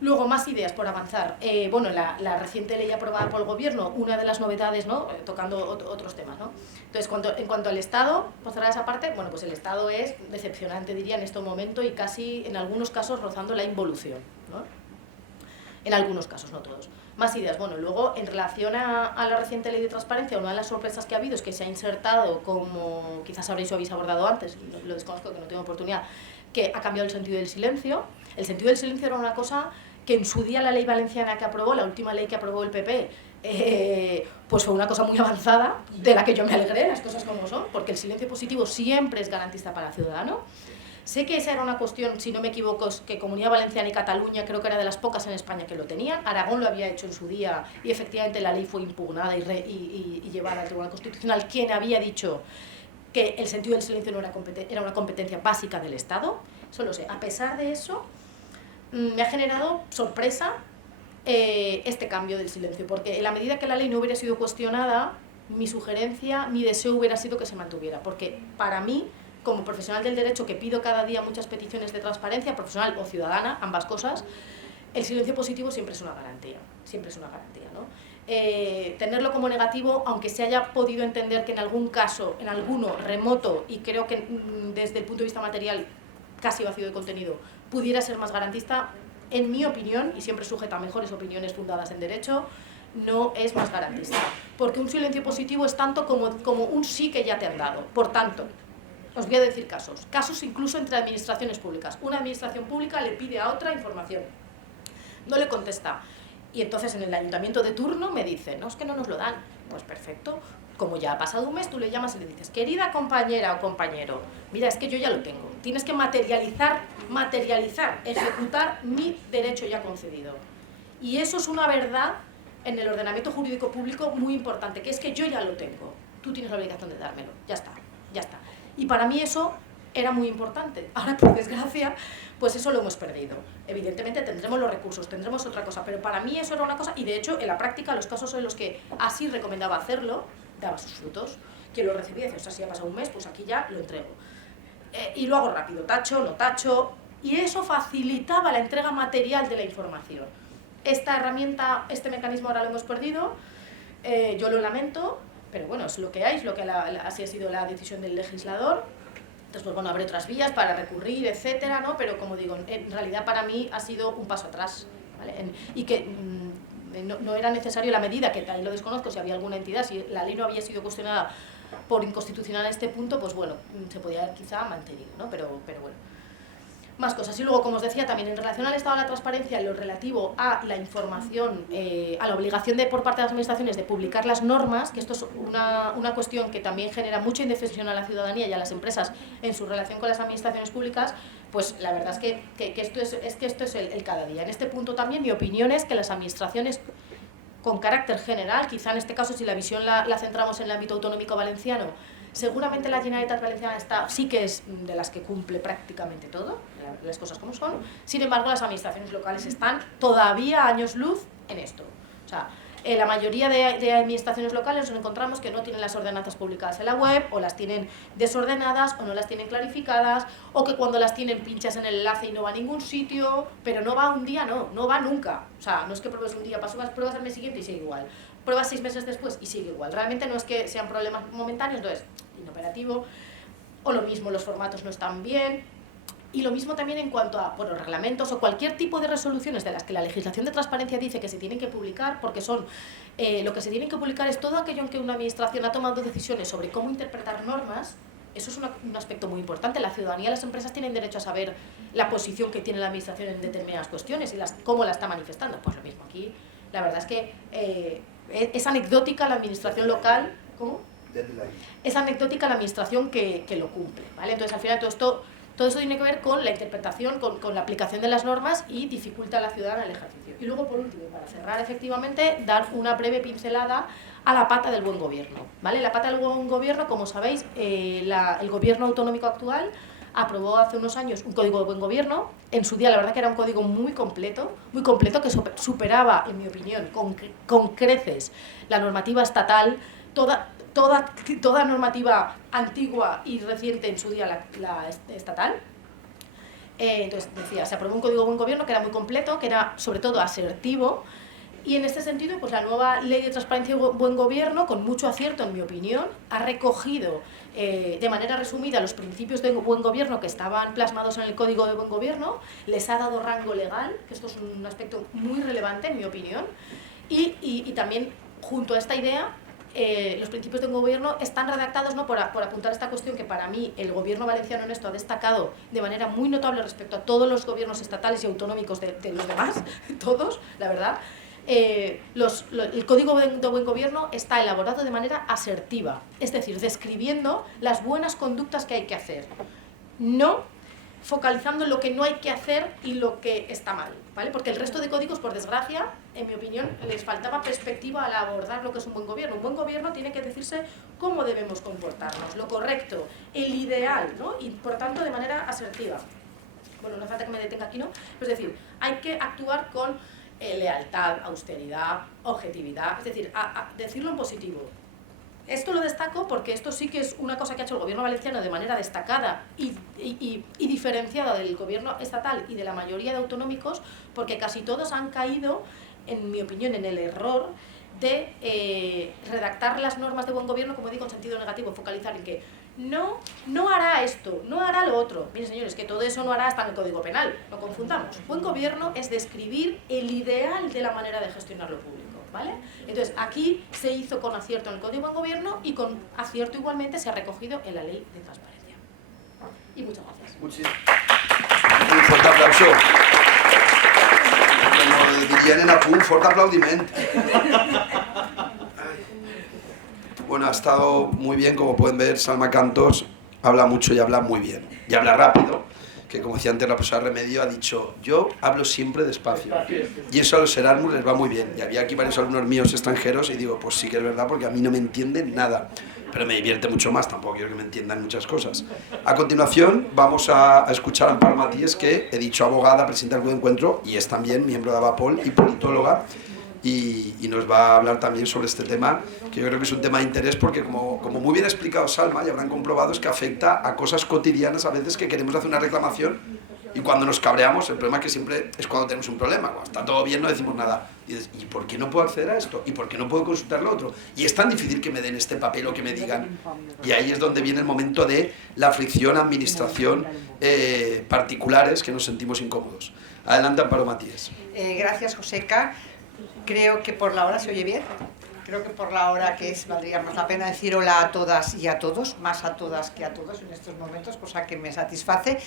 Luego, más ideas por avanzar. Bueno, la reciente ley aprobada por el Gobierno, una de las novedades, ¿no? Tocando otros temas, ¿no? Entonces, en cuanto al Estado, por cerrar esa parte, bueno, pues el Estado es decepcionante, diría, en este momento y casi, en algunos casos, rozando la involución, ¿no? En algunos casos, no todos. Más ideas. Bueno, luego, en relación a la reciente ley de transparencia, una de las sorpresas que ha habido es que se ha insertado, como quizás habréis abordado antes, lo desconozco, que no tengo oportunidad, que ha cambiado el sentido del silencio. El sentido del silencio era una cosa que en su día la ley valenciana que aprobó, la última ley que aprobó el PP, pues fue una cosa muy avanzada, de la que yo me alegré, las cosas como son, porque el silencio positivo siempre es garantista para el ciudadano. Sé que esa era una cuestión, si no me equivoco, que Comunidad Valenciana y Cataluña creo que era de las pocas en España que lo tenían. Aragón lo había hecho en su día y efectivamente la ley fue impugnada y llevada al Tribunal Constitucional, quien había dicho que el sentido del silencio no era una competencia básica del Estado. Eso lo sé. A pesar de eso, me ha generado sorpresa este cambio del silencio, porque en la medida que la ley no hubiera sido cuestionada, mi sugerencia, mi deseo hubiera sido que se mantuviera, porque para mí, como profesional del derecho que pido cada día muchas peticiones de transparencia, profesional o ciudadana, ambas cosas, el silencio positivo siempre es una garantía, ¿no? Tenerlo como negativo, aunque se haya podido entender que en algún caso, en alguno remoto, y creo que desde el punto de vista material casi vacío de contenido, pudiera ser más garantista, en mi opinión, y siempre sujeta a mejores opiniones fundadas en derecho, no es más garantista, porque un silencio positivo es tanto como un sí que ya te han dado. Por tanto, os voy a decir casos incluso entre administraciones públicas. Una administración pública le pide a otra información, no le contesta, y entonces en el ayuntamiento de turno me dice, no, es que no nos lo dan. Pues perfecto, como ya ha pasado un mes, tú le llamas y le dices, querida compañera o compañero, mira, es que yo ya lo tengo, tienes que materializar, ejecutar mi derecho ya concedido. Y eso es una verdad en el ordenamiento jurídico público muy importante, que es que yo ya lo tengo, tú tienes la obligación de dármelo, ya está. Y para mí eso era muy importante. Ahora, por desgracia, pues eso lo hemos perdido. Evidentemente tendremos los recursos, tendremos otra cosa, pero para mí eso era una cosa, y de hecho en la práctica los casos en los que así recomendaba hacerlo, daba sus frutos. Quien lo recibía decía, o sea, si ha pasado un mes, pues aquí ya lo entrego. Y lo hago rápido, tacho, no tacho, y eso facilitaba la entrega material de la información. Esta herramienta, este mecanismo ahora lo hemos perdido, yo lo lamento, pero bueno, es lo que hay, así ha sido la decisión del legislador. Entonces, pues bueno, habrá otras vías para recurrir, etcétera, ¿no? Pero como digo, en realidad para mí ha sido un paso atrás, ¿vale? Y que no era necesario la medida, que también lo desconozco, si había alguna entidad, si la ley no había sido cuestionada por inconstitucional en este punto, pues bueno, se podía haber quizá mantenido, ¿no? Pero bueno. Más cosas. Y luego, como os decía, también en relación al estado de la transparencia, en lo relativo a la información, a la obligación por parte de las administraciones de publicar las normas, que esto es una cuestión que también genera mucha indefensión a la ciudadanía y a las empresas en su relación con las administraciones públicas, pues la verdad es que esto es el cada día. En este punto también mi opinión es que las administraciones con carácter general, quizá en este caso si la visión la centramos en el ámbito autonómico valenciano, seguramente la Generalitat Valenciana sí que es de las que cumple prácticamente todo, las cosas como son. Sin embargo, las administraciones locales están todavía años luz en esto. O sea, la mayoría de administraciones locales nos encontramos que no tienen las ordenanzas publicadas en la web, o las tienen desordenadas, o no las tienen clarificadas, o que cuando las tienen pinchas en el enlace y no va a ningún sitio, pero no va un día, no va nunca. O sea, no es que pruebes un día, pruebas al mes siguiente y sigue igual. Pruebas 6 meses después y sigue igual. Realmente no es que sean problemas momentáneos, entonces, inoperativo, o lo mismo, los formatos no están bien. Y lo mismo también en cuanto a reglamentos o cualquier tipo de resoluciones de las que la legislación de transparencia dice que se tienen que publicar, porque son lo que se tienen que publicar es todo aquello en que una administración ha tomado decisiones sobre cómo interpretar normas. Eso es un aspecto muy importante. La ciudadanía, las empresas tienen derecho a saber la posición que tiene la administración en determinadas cuestiones y cómo la está manifestando. Pues lo mismo aquí. La verdad es que es anecdótica la administración local. ¿Cómo? Es anecdótica la administración que lo cumple, ¿vale? Entonces, al final, todo eso tiene que ver con la interpretación, con la aplicación de las normas y dificulta a la ciudadana el ejercicio. Y luego, por último, para cerrar, efectivamente, dar una breve pincelada a la pata del buen gobierno, ¿vale? La pata del buen gobierno, como sabéis, el gobierno autonómico actual aprobó hace unos años un código de buen gobierno. En su día, la verdad que era un código muy completo que superaba, en mi opinión, con creces la normativa estatal, toda normativa antigua y reciente en su día, la estatal. Entonces, decía, se aprobó un código de buen gobierno que era muy completo, que era sobre todo asertivo, y en este sentido, pues la nueva ley de transparencia y buen gobierno, con mucho acierto en mi opinión, ha recogido de manera resumida los principios de buen gobierno que estaban plasmados en el código de buen gobierno, les ha dado rango legal, que esto es un aspecto muy relevante en mi opinión, y también junto a esta idea, los principios de un gobierno están redactados, ¿no?, por apuntar esta cuestión que para mí el gobierno valenciano en esto ha destacado de manera muy notable respecto a todos los gobiernos estatales y autonómicos de los demás, todos, la verdad. El código de buen gobierno está elaborado de manera asertiva, es decir, describiendo las buenas conductas que hay que hacer, no focalizando en lo que no hay que hacer y lo que está mal, ¿vale? Porque el resto de códigos, por desgracia, en mi opinión, les faltaba perspectiva al abordar lo que es un buen gobierno. Un buen gobierno tiene que decirse cómo debemos comportarnos, lo correcto, el ideal, ¿no? Y por tanto de manera asertiva. Bueno, no hace falta que me detenga aquí, ¿no? Es decir, hay que actuar con lealtad, austeridad, objetividad, es decir, decirlo en positivo. Esto lo destaco porque esto sí que es una cosa que ha hecho el gobierno valenciano de manera destacada y diferenciada del gobierno estatal y de la mayoría de autonómicos, porque casi todos han caído, en mi opinión, en el error de redactar las normas de buen gobierno, como digo, en sentido negativo, focalizar en que no hará esto, no hará lo otro. Miren, señores, que todo eso no hará hasta en el Código Penal, no confundamos. Buen gobierno es describir el ideal de la manera de gestionar lo público, ¿vale? Entonces, aquí se hizo con acierto en el Código de Buen Gobierno y con acierto igualmente se ha recogido en la Ley de Transparencia. Y muchas gracias. Un fuerte aplauso. Como dirían en Apu, un fuerte aplaudiment. Bueno, ha estado muy bien, como pueden ver, Salma Cantos habla mucho y habla muy bien. Y habla rápido, que como decía antes la profesora Remedio, ha dicho, yo hablo siempre despacio. Y eso a los Erasmus les va muy bien. Y había aquí varios alumnos míos extranjeros y digo, pues sí que es verdad, porque a mí no me entienden nada. Pero me divierte mucho más, tampoco quiero que me entiendan muchas cosas. A continuación vamos a escuchar a Amparo Matías, que he dicho abogada, presidenta del Encuentro, y es también miembro de Avapol y politóloga. Y nos va a hablar también sobre este tema, que yo creo que es un tema de interés porque, como muy bien ha explicado Salma, y habrán comprobado, es que afecta a cosas cotidianas a veces que queremos hacer una reclamación y cuando nos cabreamos, el problema es que siempre es cuando tenemos un problema, cuando está todo bien no decimos nada. Y dices, ¿y por qué no puedo acceder a esto? ¿Y por qué no puedo consultar lo otro? Y es tan difícil que me den este papel o que me digan. Y ahí es donde viene el momento de la fricción, administración, particulares, que nos sentimos incómodos. Adelante, Amparo Matías. Gracias, Joseca. Creo que por la hora se oye bien. Creo que por la hora que es valdría más la pena decir hola a todas y a todos, más a todas que a todos en estos momentos, cosa que me satisface.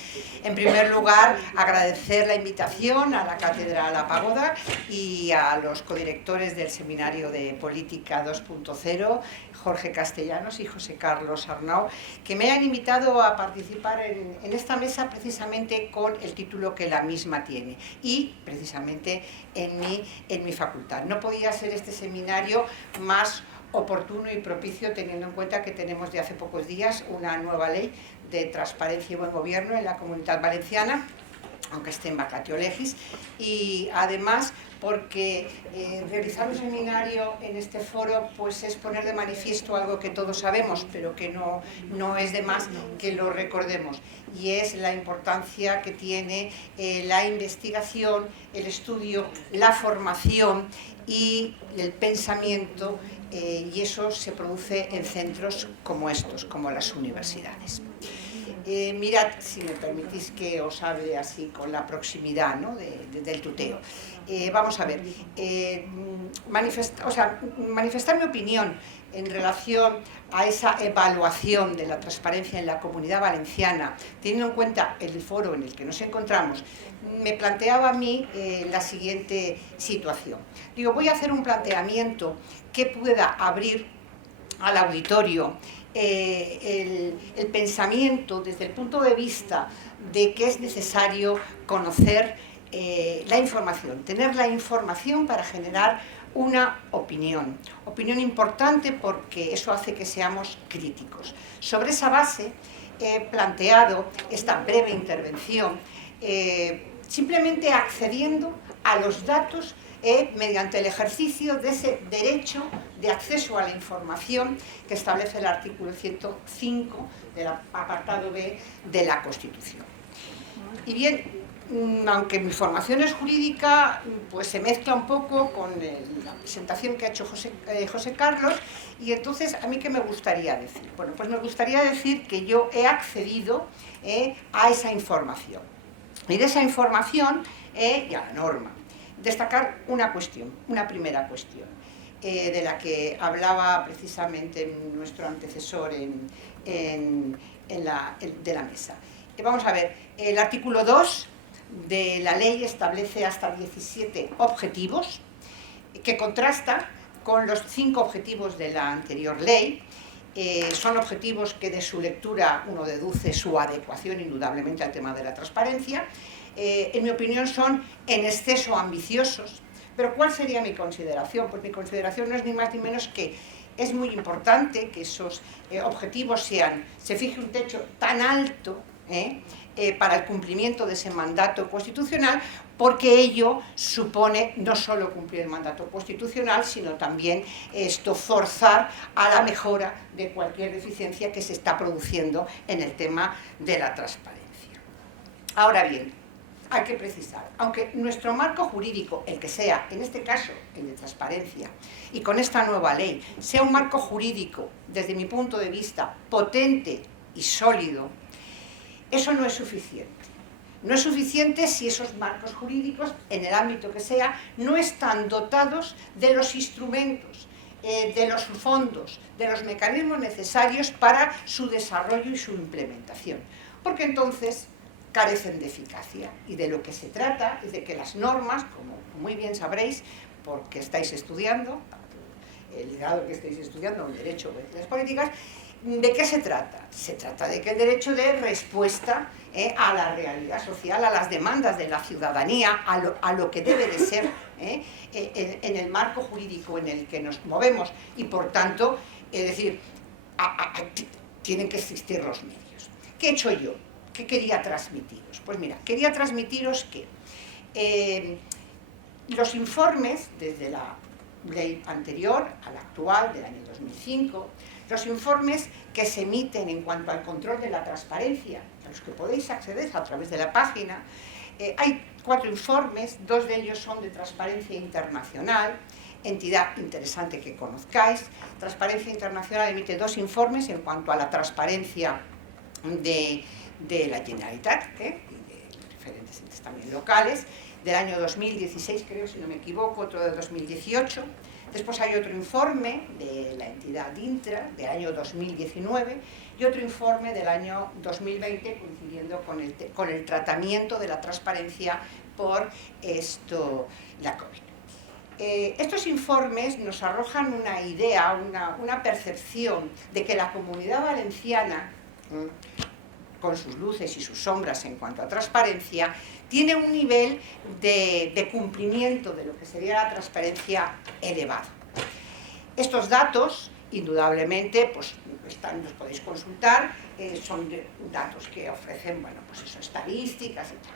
En primer lugar, agradecer la invitación a la Cátedra La Pagoda y a los codirectores del Seminario de Política 2.0, Jorge Castellanos y José Carlos Arnau, que me han invitado a participar en esta mesa precisamente con el título que la misma tiene y precisamente en mi facultad. No podía ser este seminario más oportuno y propicio teniendo en cuenta que tenemos de hace pocos días una nueva ley de transparencia y buen gobierno en la Comunidad Valenciana, aunque esté en vacatio legis, y además porque realizar un seminario en este foro pues es poner de manifiesto algo que todos sabemos, pero que no es de más que lo recordemos, y es la importancia que tiene la investigación, el estudio, la formación y el pensamiento, y eso se produce en centros como estos, como las universidades. Mirad, si me permitís que os hable así con la proximidad, ¿no?, del tuteo. Vamos a ver, manifestar mi opinión en relación a esa evaluación de la transparencia en la Comunidad Valenciana, teniendo en cuenta el foro en el que nos encontramos, me planteaba a mí la siguiente situación. Digo, voy a hacer un planteamiento que pueda abrir al auditorio el pensamiento desde el punto de vista de que es necesario conocer la información, tener la información para generar una opinión importante, porque eso hace que seamos críticos. Sobre esa base he planteado esta breve intervención, simplemente accediendo a los datos mediante el ejercicio de ese derecho de acceso a la información que establece el artículo 105 del apartado B de la Constitución. Y bien, aunque mi formación es jurídica, pues se mezcla un poco con la presentación que ha hecho José Carlos, y entonces, ¿a mí qué me gustaría decir? Bueno, pues me gustaría decir que yo he accedido a esa información, y de esa información y a la norma. Destacar una cuestión, una primera cuestión, de la que hablaba precisamente nuestro antecesor de la mesa. Vamos a ver, el artículo 2 de la ley establece hasta 17 objetivos, que contrasta con los 5 objetivos de la anterior ley. Son objetivos que de su lectura uno deduce su adecuación indudablemente al tema de la transparencia. En mi opinión son en exceso ambiciosos, pero ¿cuál sería mi consideración? Pues mi consideración no es ni más ni menos que es muy importante que esos objetivos se fije un techo tan alto para el cumplimiento de ese mandato constitucional, porque ello supone no solo cumplir el mandato constitucional, sino también forzar a la mejora de cualquier deficiencia que se está produciendo en el tema de la transparencia. Ahora bien, hay que precisar, aunque nuestro marco jurídico, el que sea, en este caso el de transparencia, y con esta nueva ley, sea un marco jurídico, desde mi punto de vista, potente y sólido, eso no es suficiente. No es suficiente si esos marcos jurídicos, en el ámbito que sea, no están dotados de los instrumentos, de los fondos, de los mecanismos necesarios para su desarrollo y su implementación. Porque entonces carecen de eficacia, y de lo que se trata es de que las normas, como muy bien sabréis, porque estáis estudiando, el grado que estáis estudiando, el derecho de las políticas, ¿de qué se trata? Se trata de que el derecho dé respuesta a la realidad social, a las demandas de la ciudadanía, a lo que debe de ser en el marco jurídico en el que nos movemos, y por tanto, es decir, tienen que existir los medios. ¿Qué he hecho yo? ¿Qué quería transmitiros? Pues mira, quería transmitiros que los informes, desde la ley anterior a la actual, del año 2005, los informes que se emiten en cuanto al control de la transparencia, a los que podéis acceder a través de la página, hay 4 informes, 2 de ellos son de Transparencia Internacional, entidad interesante que conozcáis. Transparencia Internacional emite 2 informes en cuanto a la transparencia de la Generalitat, y de diferentes entes también locales, del año 2016, creo, si no me equivoco, otro de 2018. Después hay otro informe de la entidad Intra del año 2019 y otro informe del año 2020 coincidiendo con el tratamiento de la transparencia por la COVID. Estos informes nos arrojan una idea, una percepción de que la Comunidad Valenciana, con sus luces y sus sombras en cuanto a transparencia, tiene un nivel de cumplimiento de lo que sería la transparencia elevado. Estos datos, indudablemente, pues los podéis consultar, son datos que ofrecen, bueno, pues eso, estadísticas y tal.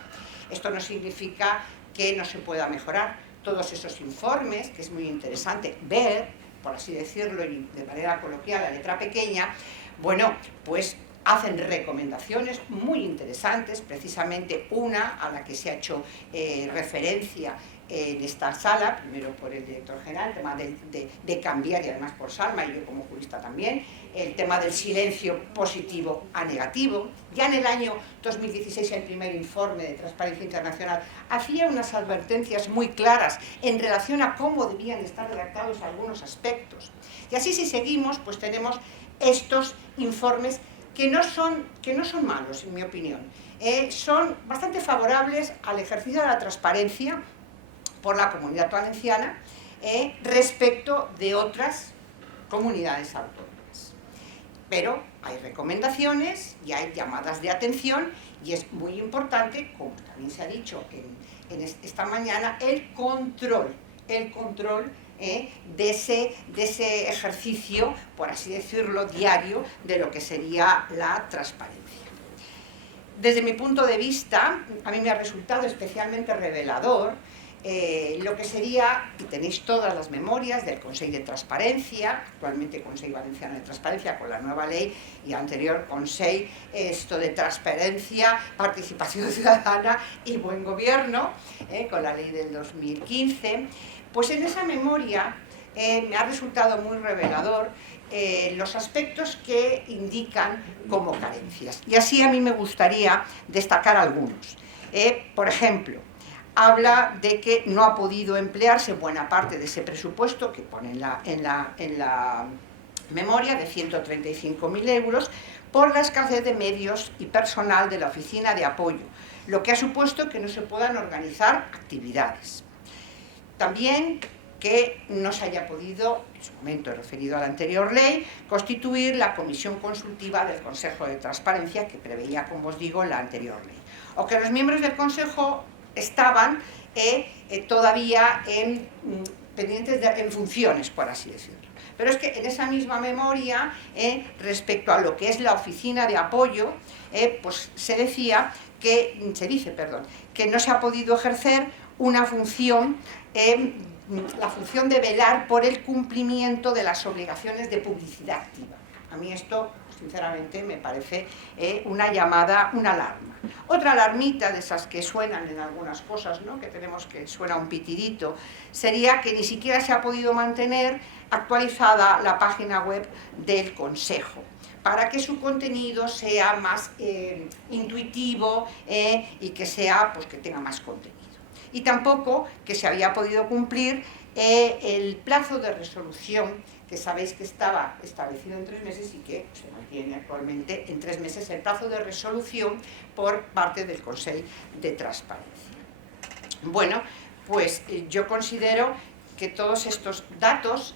Esto no significa que no se pueda mejorar. Todos esos informes, que es muy interesante ver, por así decirlo, y de manera coloquial, a letra pequeña, bueno, pues hacen recomendaciones muy interesantes, precisamente una a la que se ha hecho referencia en esta sala, primero por el director general, el tema de cambiar, y además por Salma, y yo como jurista también, el tema del silencio positivo a negativo. Ya en el año 2016, el primer informe de Transparencia Internacional hacía unas advertencias muy claras en relación a cómo debían estar redactados algunos aspectos. Y así, si seguimos, pues tenemos estos informes que no son malos, en mi opinión. Son bastante favorables al ejercicio de la transparencia por la Comunidad Valenciana respecto de otras comunidades autónomas. Pero hay recomendaciones y hay llamadas de atención, y es muy importante, como también se ha dicho esta mañana, el control de ese ejercicio, por así decirlo, diario, de lo que sería la transparencia. Desde mi punto de vista, a mí me ha resultado especialmente revelador lo que sería, y tenéis todas las memorias del Consell de Transparencia, actualmente Consell Valenciano de Transparencia con la nueva ley, y anterior Consell de Transparencia, Participación Ciudadana y Buen Gobierno, con la ley del 2015, pues en esa memoria me ha resultado muy revelador los aspectos que indican como carencias. Y así a mí me gustaría destacar algunos. Por ejemplo, habla de que no ha podido emplearse buena parte de ese presupuesto que pone en la memoria de 135.000 euros por la escasez de medios y personal de la oficina de apoyo, lo que ha supuesto que no se puedan organizar actividades. También que no se haya podido, en su momento referido a la anterior ley, constituir la comisión consultiva del Consejo de Transparencia que preveía, como os digo, la anterior ley. O que los miembros del Consejo estaban todavía pendientes en funciones, por así decirlo. Pero es que en esa misma memoria, respecto a lo que es la oficina de apoyo, pues se dice, que no se ha podido ejercer una función, la función de velar por el cumplimiento de las obligaciones de publicidad activa. A mí esto, sinceramente, me parece una llamada, una alarma. Otra alarmita de esas que suenan en algunas cosas, ¿no?, que tenemos, que suena un pitidito, sería que ni siquiera se ha podido mantener actualizada la página web del Consejo, para que su contenido sea más intuitivo y que sea, pues, que tenga más contenido. Y tampoco que se había podido cumplir el plazo de resolución, que sabéis que estaba establecido en 3 meses y que se mantiene actualmente en 3 meses el plazo de resolución por parte del Consell de Transparencia. Bueno, pues yo considero que todos estos datos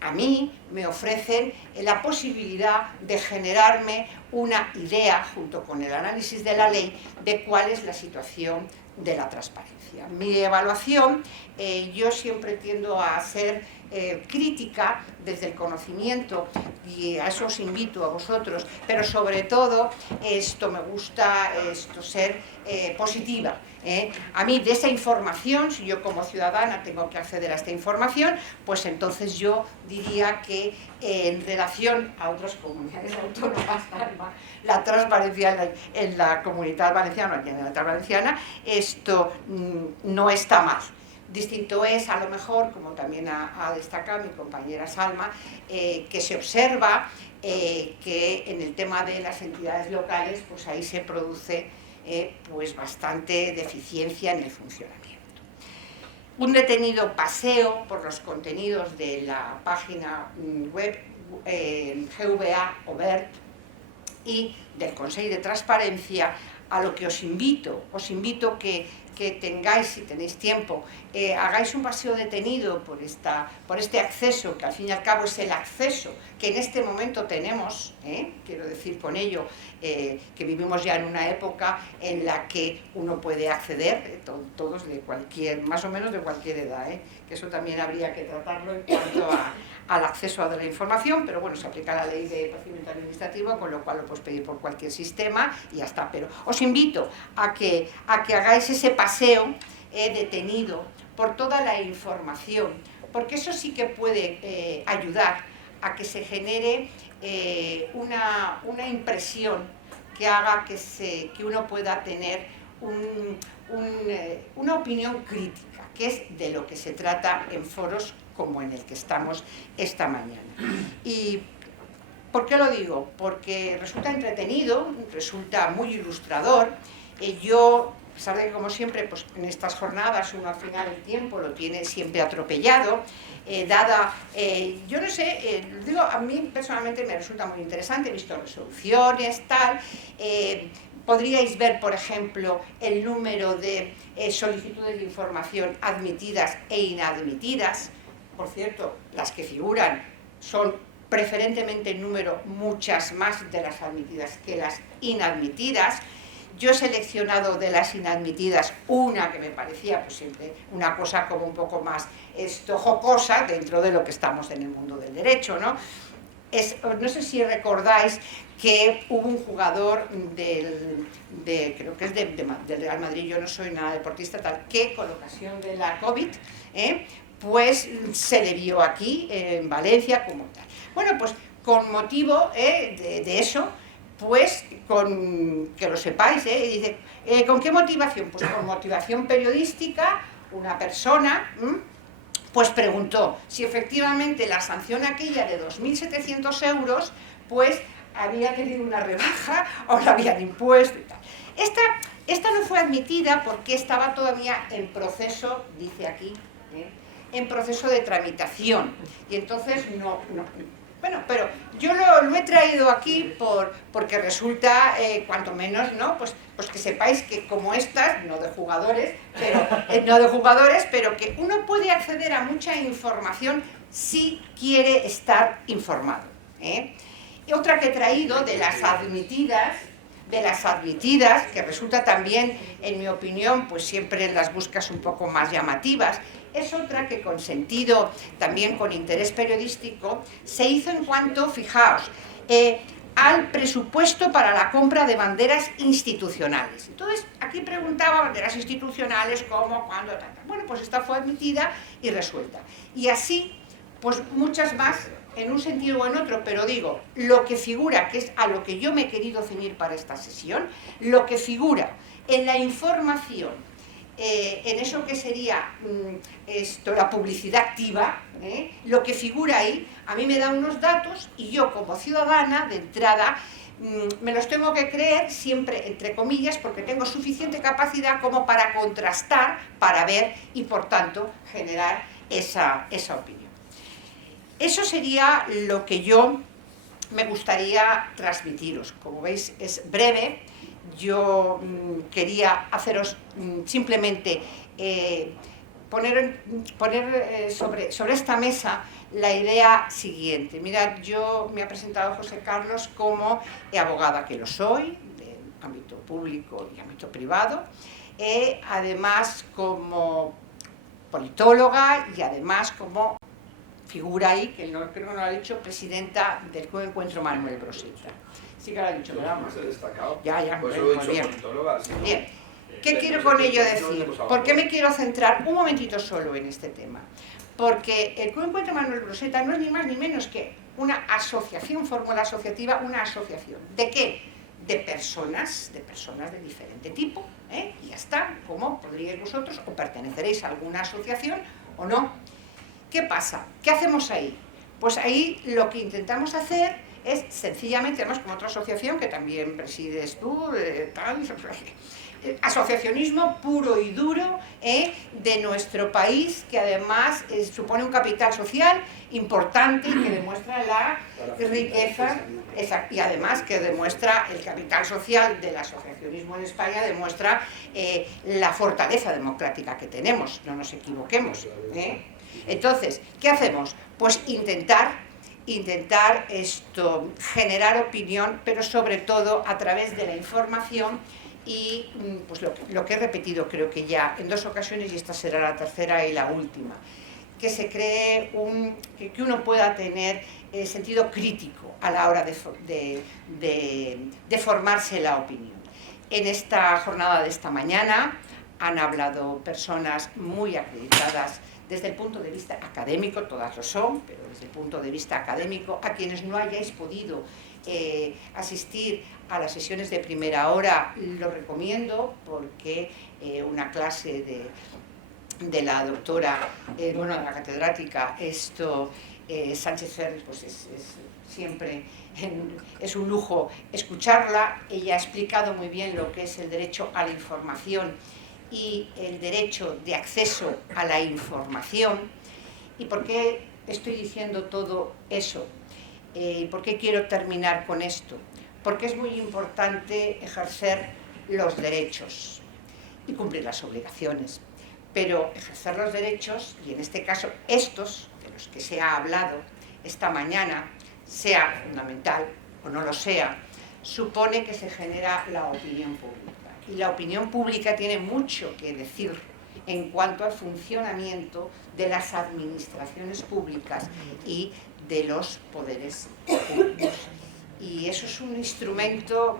a mí me ofrecen la posibilidad de generarme una idea, junto con el análisis de la ley, de cuál es la situación de la transparencia. Mi evaluación, yo siempre tiendo a ser crítica desde el conocimiento, y a eso os invito a vosotros, pero sobre todo me gusta ser positiva. A mí, de esa información, si yo como ciudadana tengo que acceder a esta información, pues entonces yo diría que en relación a otras comunidades autónomas, la transparencia en la Comunidad Valenciana, en la Generalitat Valenciana, esto no está mal. Distinto es, a lo mejor, como también ha destacado mi compañera Salma, que se observa que en el tema de las entidades locales, pues ahí se produce pues bastante deficiencia en el funcionamiento. Un detenido paseo por los contenidos de la página web GVA o BERT y del Consejo de Transparencia, a lo que os invito que tengáis, si tenéis tiempo, hagáis un paseo detenido por este acceso, que al fin y al cabo es el acceso que en este momento tenemos, quiero decir con ello que vivimos ya en una época en la que uno puede acceder, todos de cualquier, más o menos de cualquier edad, que eso también habría que tratarlo en cuanto al acceso a la información, pero bueno, se aplica la ley de procedimiento administrativo, con lo cual lo puedes pedir por cualquier sistema y ya está. Pero os invito a que hagáis ese paseo detenido por toda la información, porque eso sí que puede ayudar a que se genere una impresión que haga que uno pueda tener una opinión crítica, que es de lo que se trata en foros como en el que estamos esta mañana. ¿Y por qué lo digo? Porque resulta entretenido, resulta muy ilustrador. Yo, a pesar de que, como siempre, pues en estas jornadas uno al final el tiempo lo tiene siempre atropellado, yo no sé, digo, a mí personalmente me resulta muy interesante, he visto resoluciones, tal. Podríais ver, por ejemplo, el número de solicitudes de información admitidas e inadmitidas. Por cierto, las que figuran son preferentemente en número muchas más de las admitidas que las inadmitidas. Yo he seleccionado de las inadmitidas una que me parecía pues siempre una cosa como un poco más jocosa dentro de lo que estamos en el mundo del derecho, ¿no? No sé si recordáis que hubo un jugador creo que es del Real Madrid, yo no soy nada deportista, tal, que con ocasión de la COVID, pues se le vio aquí, en Valencia, como tal. Bueno, pues con motivo de eso, pues que lo sepáis, dice, ¿con qué motivación? Pues con motivación periodística, una persona pues preguntó si efectivamente la sanción aquella de 2.700 euros, pues había tenido una rebaja o la habían impuesto y tal. Esta no fue admitida porque estaba todavía en proceso, dice aquí, en proceso de tramitación, y entonces no. Bueno, pero yo lo he traído aquí porque resulta, cuanto menos, ¿no? Pues que sepáis que como estas, no de jugadores, pero que uno puede acceder a mucha información si quiere estar informado. Y otra que he traído de las admitidas, que resulta también, en mi opinión, pues siempre las buscas un poco más llamativas, es otra que con sentido, también con interés periodístico, se hizo en cuanto, fijaos, al presupuesto para la compra de banderas institucionales. Entonces, aquí preguntaba banderas institucionales, cómo, cuándo, tal. Bueno, pues esta fue admitida y resuelta. Y así, pues muchas más, en un sentido o en otro, pero digo, lo que figura, que es a lo que yo me he querido ceñir para esta sesión, lo que figura en la información, en eso que sería la publicidad activa, lo que figura ahí, a mí me da unos datos y yo como ciudadana, de entrada, me los tengo que creer siempre, entre comillas, porque tengo suficiente capacidad como para contrastar, para ver y, por tanto, generar esa opinión. Eso sería lo que yo me gustaría transmitiros. Como veis, es breve. Yo quería haceros simplemente poner sobre esta mesa la idea siguiente. Mirad, me ha presentado José Carlos como abogada, que lo soy, de ámbito público y ámbito privado, además como politóloga y además como figura ahí, que creo que no lo ha dicho, presidenta del Club Encuentro Manuel Broseta. Sí que lo ha dicho, ¿verdad? Ya, pues muy bien. Bien. ¿Qué quiero con ello decir? ¿Por qué me quiero centrar un momentito solo en este tema? Porque el Club Encuentro Manuel Broseta no es ni más ni menos que una asociación, fórmula asociativa, una asociación. ¿De qué? De personas de diferente tipo, y ya está, como podríais vosotros, o perteneceréis a alguna asociación o no. ¿Qué pasa? ¿Qué hacemos ahí? Pues ahí lo que intentamos hacer es sencillamente, además como otra asociación que también presides tú, asociacionismo puro y duro de nuestro país, que además supone un capital social importante que demuestra la riqueza, y además que demuestra el capital social del asociacionismo en España, demuestra la fortaleza democrática que tenemos, no nos equivoquemos. Entonces, ¿qué hacemos? Pues intentar generar opinión, pero sobre todo a través de la información. Y pues lo que he repetido creo que ya en 2 ocasiones, y esta será la tercera y la última, que se cree que uno pueda tener sentido crítico a la hora de formarse la opinión. En esta jornada de esta mañana han hablado personas muy acreditadas desde el punto de vista académico, todas lo son, pero desde el punto de vista académico, a quienes no hayáis podido asistir a las sesiones de primera hora, lo recomiendo, porque una clase de la doctora, de la catedrática, Sánchez Ferris, pues siempre es un lujo escucharla. Ella ha explicado muy bien lo que es el derecho a la información y el derecho de acceso a la información. ¿Y por qué estoy diciendo todo eso? ¿Y por qué quiero terminar con esto? Porque es muy importante ejercer los derechos y cumplir las obligaciones. Pero ejercer los derechos, y en este caso estos, de los que se ha hablado esta mañana, sea fundamental o no lo sea, supone que se genera la opinión pública. Y la opinión pública tiene mucho que decir en cuanto al funcionamiento de las administraciones públicas y de los poderes públicos. Y eso es un instrumento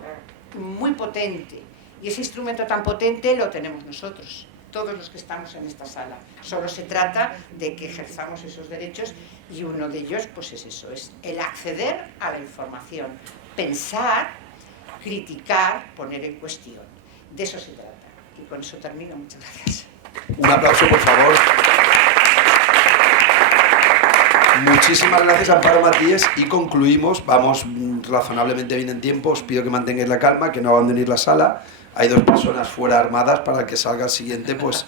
muy potente, y ese instrumento tan potente lo tenemos nosotros, todos los que estamos en esta sala. Solo se trata de que ejerzamos esos derechos, y uno de ellos pues es eso, es el acceder a la información, pensar, criticar, poner en cuestión. De eso se trata. Y con eso termino. Muchas gracias. Un aplauso, por favor. Muchísimas gracias, Amparo Matías, y concluimos. Vamos razonablemente bien en tiempo. Os pido que mantengáis la calma, que no abandonéis la sala. Hay 2 personas fuera armadas. Para el que salga el siguiente, pues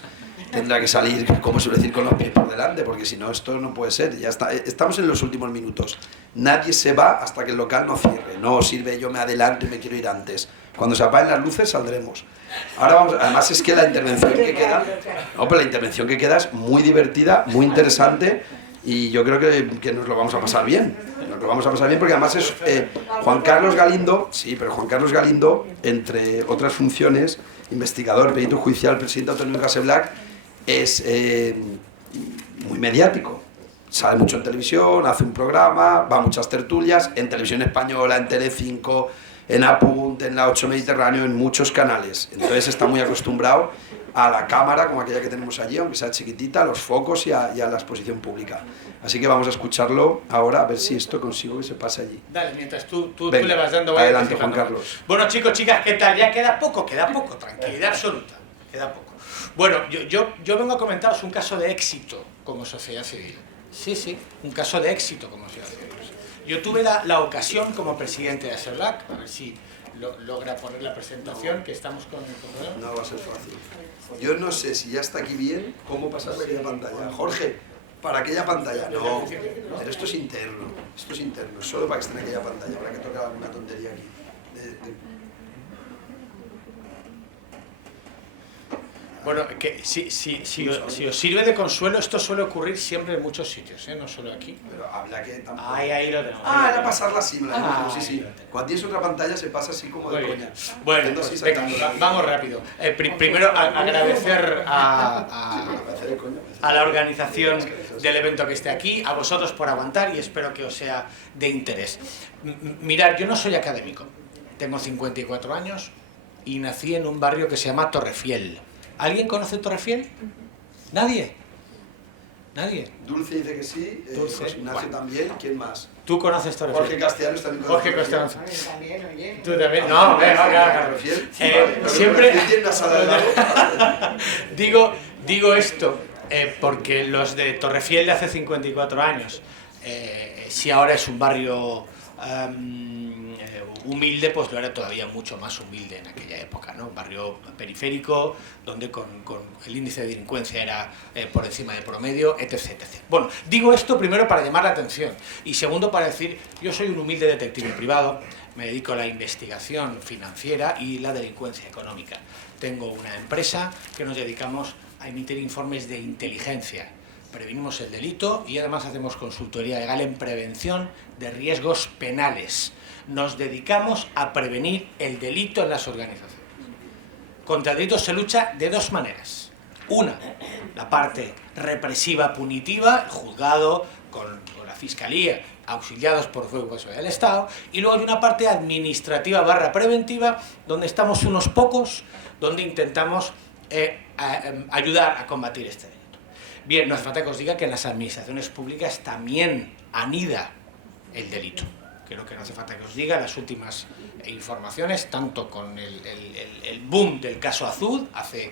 tendrá que salir, como suele decir, con los pies por delante, porque si no, esto no puede ser. Ya está. Estamos en los últimos minutos. Nadie se va hasta que el local no cierre. No sirve yo me adelanto y me quiero ir antes. Cuando se apaguen las luces saldremos. Ahora vamos, además es que la intervención que queda, la intervención que queda es muy divertida, muy interesante, y yo creo que nos lo vamos a pasar bien. Nos lo vamos a pasar bien, porque además es Juan Carlos Galindo, sí, pero Juan Carlos Galindo, entre otras funciones, investigador, perito judicial, presidente autonómico de Caseblac, es muy mediático. Sale mucho en televisión, hace un programa, va a muchas tertulias, en Televisión Española, en Telecinco, en Apunt, en la 8 Mediterráneo, en muchos canales. Entonces está muy acostumbrado a la cámara, como aquella que tenemos allí, aunque sea chiquitita, a los focos y a la exposición pública. Así que vamos a escucharlo ahora, a ver si esto consigo que se pase allí. Dale, mientras tú Venga, le vas dando... adelante, Juan Carlos. Bueno, chicos, chicas, ¿qué tal? Ya queda poco, tranquilidad absoluta, queda poco. Bueno, yo vengo a comentaros un caso de éxito como sociedad civil. Sí, un caso de éxito como sociedad civil. Yo tuve la ocasión como presidente de Caseblac, a ver si logra poner la presentación, que estamos con el correo. No va a ser fácil. Yo no sé si ya está aquí bien, cómo pasar aquella pantalla. Jorge, para aquella pantalla. No, pero esto es interno, solo para que esté en aquella pantalla, para que toque alguna tontería aquí. Bueno, que si os sirve de consuelo, esto suele ocurrir siempre en muchos sitios, no solo aquí. Pero habla que tampoco... Ahí lo tenemos. Era pasarla así, sí. Cuando tienes otra pantalla se pasa así como de coña. Bueno, venga, vamos rápido. Primero agradecer a la organización del evento que esté aquí, a vosotros por aguantar, y espero que os sea de interés. Mirad, yo no soy académico, tengo 54 años y nací en un barrio que se llama Torrefiel. ¿Alguien conoce Torrefiel? ¿Nadie? ¿Nadie? Dulce dice que sí, Dulce. José Ignacio también, ¿quién más? ¿Tú conoces Torrefiel? Jorge Castellanos también Jorge conoce. Castellanos. También, oye. ¿Tú también? No, venga. Torrefiel. Siempre tiene una sala al lado. digo esto porque los de Torrefiel de hace 54 años, si ahora es un barrio humilde, pues lo era todavía mucho más humilde en aquella época, ¿no? Un barrio periférico, donde con el índice de delincuencia era por encima del promedio, etc, etc. Bueno, digo esto primero para llamar la atención, y segundo para decir, yo soy un humilde detective privado, me dedico a la investigación financiera y la delincuencia económica. Tengo una empresa que nos dedicamos a emitir informes de inteligencia. Prevenimos el delito y además hacemos consultoría legal en prevención de riesgos penales. Nos dedicamos a prevenir el delito en las organizaciones. Contra el delito se lucha de dos maneras. Una, la parte represiva punitiva, el juzgado con la fiscalía, auxiliados por Fuego del Estado, y luego hay una parte administrativa / preventiva, donde estamos unos pocos, donde intentamos ayudar a combatir este delito. Bien, no hace falta que os diga que en las administraciones públicas también anida el delito. Creo que no hace falta que os diga las últimas informaciones, tanto con el boom del caso Azud, hace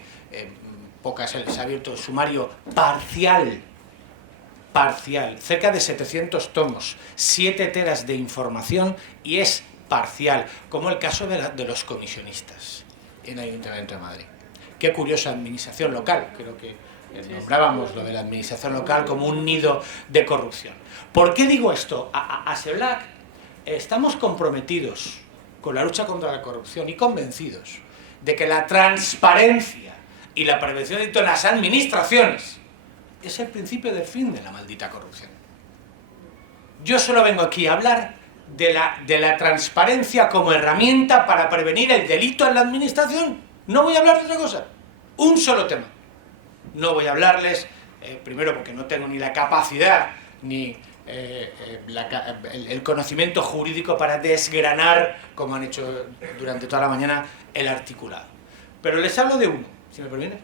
pocas se ha abierto el sumario parcial, cerca de 700 tomos, 7 teras de información, y es parcial, como el caso de los comisionistas en el Ayuntamiento de Madrid. Qué curiosa administración local, creo que nombrábamos lo de la administración local como un nido de corrupción. ¿Por qué digo esto? A ASEBLAC estamos comprometidos con la lucha contra la corrupción y convencidos de que la transparencia y la prevención de delito en las administraciones es el principio del fin de la maldita corrupción. Yo solo vengo aquí a hablar de la transparencia como herramienta para prevenir el delito en la administración. No voy a hablar de otra cosa. Un solo tema. No voy a hablarles, primero porque no tengo ni la capacidad ni el conocimiento jurídico para desgranar, como han hecho durante toda la mañana, el articulado. Pero les hablo de uno, si me permiten.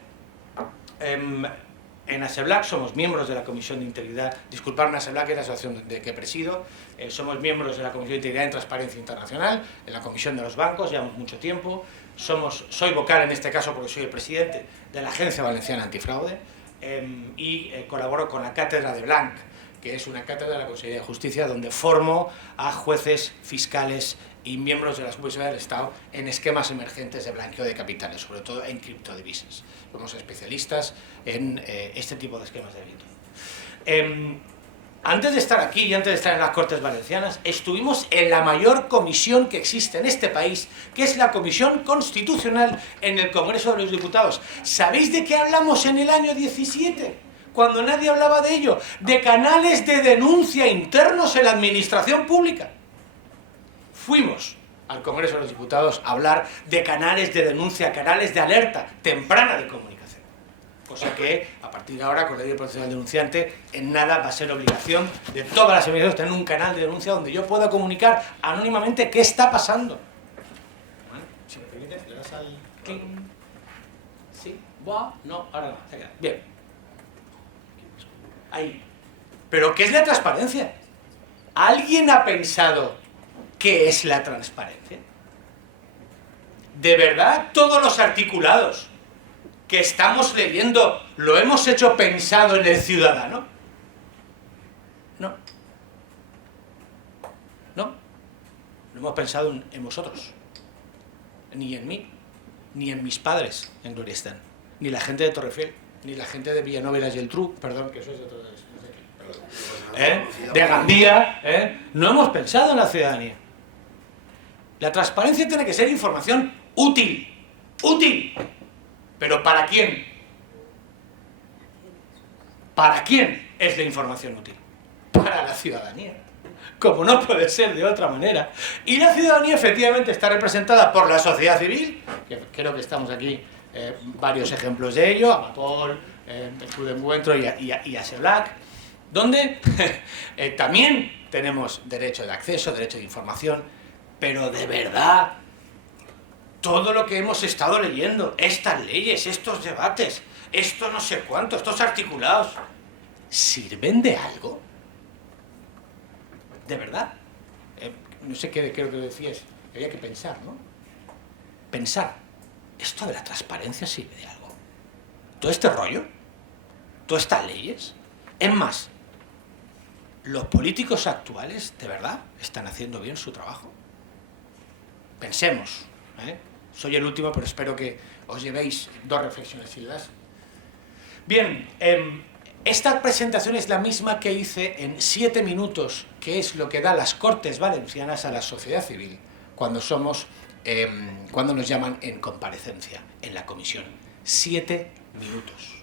En ASEBLAC somos miembros de la Comisión de Integridad, disculpadme, ASEBLAC es la asociación que presido, somos miembros de la Comisión de Integridad en Transparencia Internacional, en la Comisión de los Bancos, llevamos mucho tiempo, soy vocal en este caso porque soy el presidente de la Agencia Valenciana Antifraude, y colaboro con la Cátedra de Blanc, que es una cátedra de la Consejería de Justicia donde formo a jueces, fiscales y miembros de la Supervisión del Estado en esquemas emergentes de blanqueo de capitales, sobre todo en criptodivisas. Somos especialistas en este tipo de esquemas de delito. Antes de estar aquí y antes de estar en las Cortes Valencianas, estuvimos en la mayor comisión que existe en este país, que es la Comisión Constitucional en el Congreso de los Diputados. ¿Sabéis de qué hablamos en el año 17? Cuando nadie hablaba de ello, de canales de denuncia internos en la administración pública. Fuimos al Congreso de los Diputados a hablar de canales de denuncia, canales de alerta temprana de comunicación. Cosa que, a partir de ahora, con la ley de protección del denunciante, en nada va a ser obligación de todas las administraciones tener un canal de denuncia donde yo pueda comunicar anónimamente qué está pasando. Bueno, si me permites, le das al clink. ¿Sí? ¿Buah? No, ahora no. Se queda. Bien. Ahí. ¿Pero qué es la transparencia? ¿Alguien ha pensado qué es la transparencia? ¿De verdad todos los articulados que estamos leyendo lo hemos hecho pensado en el ciudadano? No. No. Lo hemos pensado en vosotros. Ni en mí, ni en mis padres en Gloria estén, ni la gente de Torrefiel, ni la gente de Villanueva y la Geltrú, perdón, que sois de otro de Gandía, no hemos pensado en la ciudadanía. La transparencia tiene que ser información útil, útil. ¿Pero para quién? ¿Para quién es la información útil? Para la ciudadanía, como no puede ser de otra manera. Y la ciudadanía efectivamente está representada por la sociedad civil, que creo que estamos aquí varios ejemplos de ello, Amapol, el Club de Encuentro y ASEBLAC, donde también tenemos derecho de acceso, derecho de información, pero de verdad, todo lo que hemos estado leyendo, estas leyes, estos debates, esto no sé cuánto, estos articulados, ¿sirven de algo? ¿De verdad? No sé qué creo que decías, había que pensar, ¿no? Pensar, ¿esto de la transparencia sirve de algo? ¿Todo este rollo? ¿Todas estas leyes? Es más, ¿los políticos actuales, de verdad, están haciendo bien su trabajo? Pensemos, ¿eh? Soy el último, pero espero que os llevéis 2 reflexiones, si le das. Bien, esta presentación es la misma que hice en 7 minutos, que es lo que da las Cortes Valencianas a la sociedad civil cuando cuando nos llaman en comparecencia en la comisión. 7 minutos.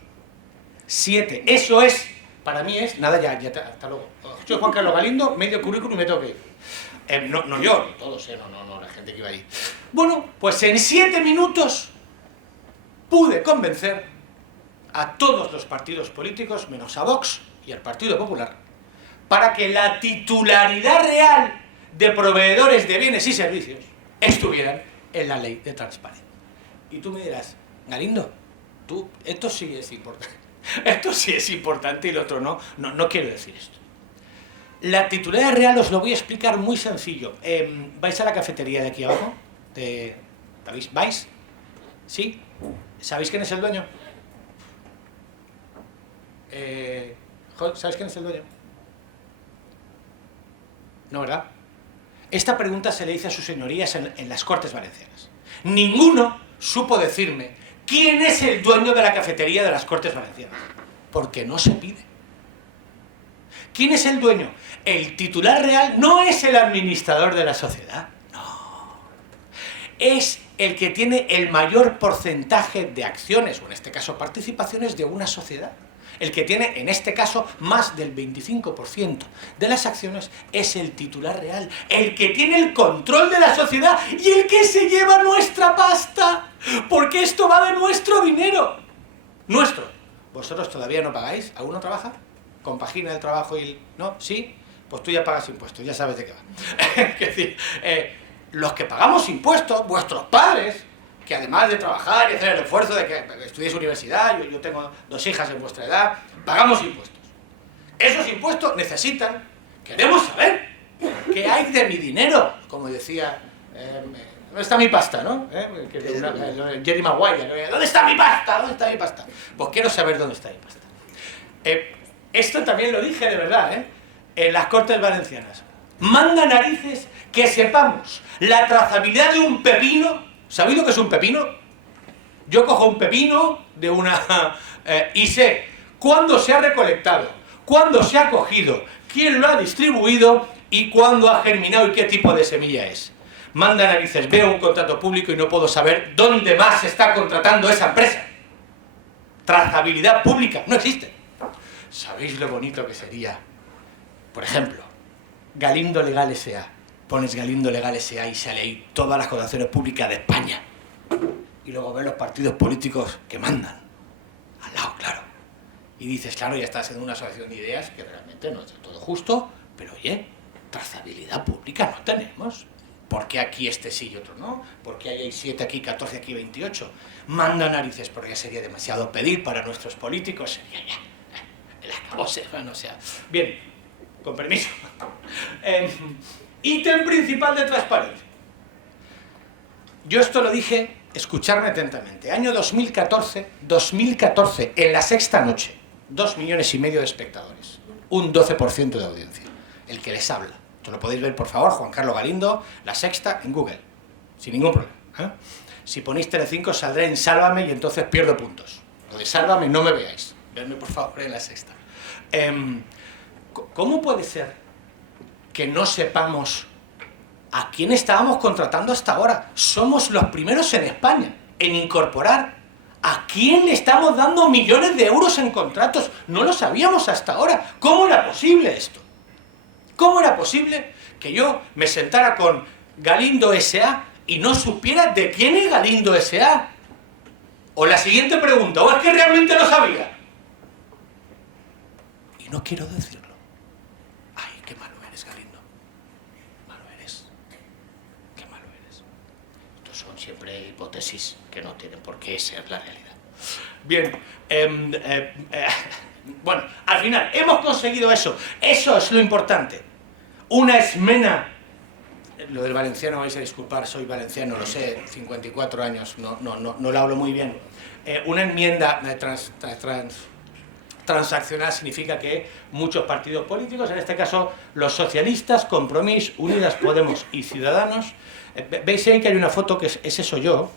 7. Eso es, para mí es, nada, ya hasta luego. Soy Juan Carlos Galindo, medio currículum y me tengo que ir. No yo, todos, no, la gente que iba ahí. Bueno, pues en 7 minutos pude convencer a todos los partidos políticos, menos a Vox y al Partido Popular, para que la titularidad real de proveedores de bienes y servicios estuvieran en la ley de transparencia. Y tú me dirás, Galindo, esto sí es importante. Esto sí es importante y lo otro no. No quiero decir esto. La titularidad real os lo voy a explicar muy sencillo. ¿Vais a la cafetería de aquí abajo? ¿Vais? ¿Sí? ¿Sabéis quién es el dueño? ¿Sabéis quién es el dueño? No, ¿verdad? Esta pregunta se le hizo a sus señorías en las Cortes Valencianas. Ninguno supo decirme quién es el dueño de la cafetería de las Cortes Valencianas, porque no se pide. ¿Quién es el dueño? El titular real no es el administrador de la sociedad, no. Es el que tiene el mayor porcentaje de acciones, o en este caso participaciones, de una sociedad. El que tiene, en este caso, más del 25% de las acciones es el titular real. El que tiene el control de la sociedad y el que se lleva nuestra pasta. Porque esto va de nuestro dinero. Nuestro. ¿Vosotros todavía no pagáis? ¿Alguno trabaja? ¿Compagina el trabajo y ¿no? ¿Sí? Pues tú ya pagas impuestos, ya sabes de qué va. Es decir, los que pagamos impuestos, vuestros padres, que además de trabajar y hacer el esfuerzo de que estudiéis universidad, yo tengo 2 hijas en vuestra edad, pagamos impuestos. Esos impuestos necesitan, queremos saber qué hay de mi dinero, como decía, ¿dónde está mi pasta, no? Jerry Maguire, ¿dónde está mi pasta? ¿Dónde está mi pasta? Pues quiero saber dónde está mi pasta. Esto también lo dije de verdad, en las Cortes Valencianas. Manda narices que sepamos la trazabilidad de un pepino. ¿Sabéis lo que es un pepino? Yo cojo un pepino de una... y sé cuándo se ha recolectado, cuándo se ha cogido, quién lo ha distribuido y cuándo ha germinado y qué tipo de semilla es. Manda narices, veo un contrato público y no puedo saber dónde más se está contratando esa empresa. Trazabilidad pública, no existe. ¿Sabéis lo bonito que sería? Por ejemplo, Galindo Legal S.A. Pones Galindo Legal S.A. y sale ahí todas las contrataciones públicas de España. Y luego ves los partidos políticos que mandan. Al lado, claro. Y dices, claro, ya estás en una asociación de ideas que realmente no es del todo justo, pero oye, trazabilidad pública no tenemos. ¿Por qué aquí este sí y otro no? ¿Por qué ahí hay 7, aquí 14, aquí 28? Manda narices, porque ya sería demasiado pedir para nuestros políticos. Sería ya el acabose, bueno, o sea... Bien, con permiso. Ítem principal de transparencia. Yo esto lo dije, escucharme atentamente. Año 2014, en La Sexta Noche, 2,5 millones de espectadores, un 12% de audiencia, el que les habla. Esto lo podéis ver, por favor, Juan Carlos Galindo, La Sexta, en Google, sin ningún problema. Si ponéis Telecinco saldré en Sálvame y entonces pierdo puntos. Lo de Sálvame no me veáis, vedme por favor en La Sexta. ¿Cómo puede ser que no sepamos a quién estábamos contratando hasta ahora? Somos los primeros en España en incorporar a quién le estamos dando millones de euros en contratos. No lo sabíamos hasta ahora. ¿Cómo era posible esto? ¿Cómo era posible que yo me sentara con Galindo S.A. y no supiera de quién es Galindo S.A.? O la siguiente pregunta, ¿o es que realmente lo sabía? Y no quiero decirlo. Ay, qué malo eres, Galindo. Malo eres. Qué malo eres. Estos son siempre hipótesis que no tienen por qué ser la realidad. Bien, bueno, al final hemos conseguido eso. Eso es lo importante. Una esmena. Lo del valenciano vais a disculpar, soy valenciano, lo sé, 54 años, no lo hablo muy bien. Una enmienda transaccional significa que muchos partidos políticos, en este caso los socialistas, Compromís, Unidas Podemos y Ciudadanos, veis ahí que hay una foto que ese soy yo,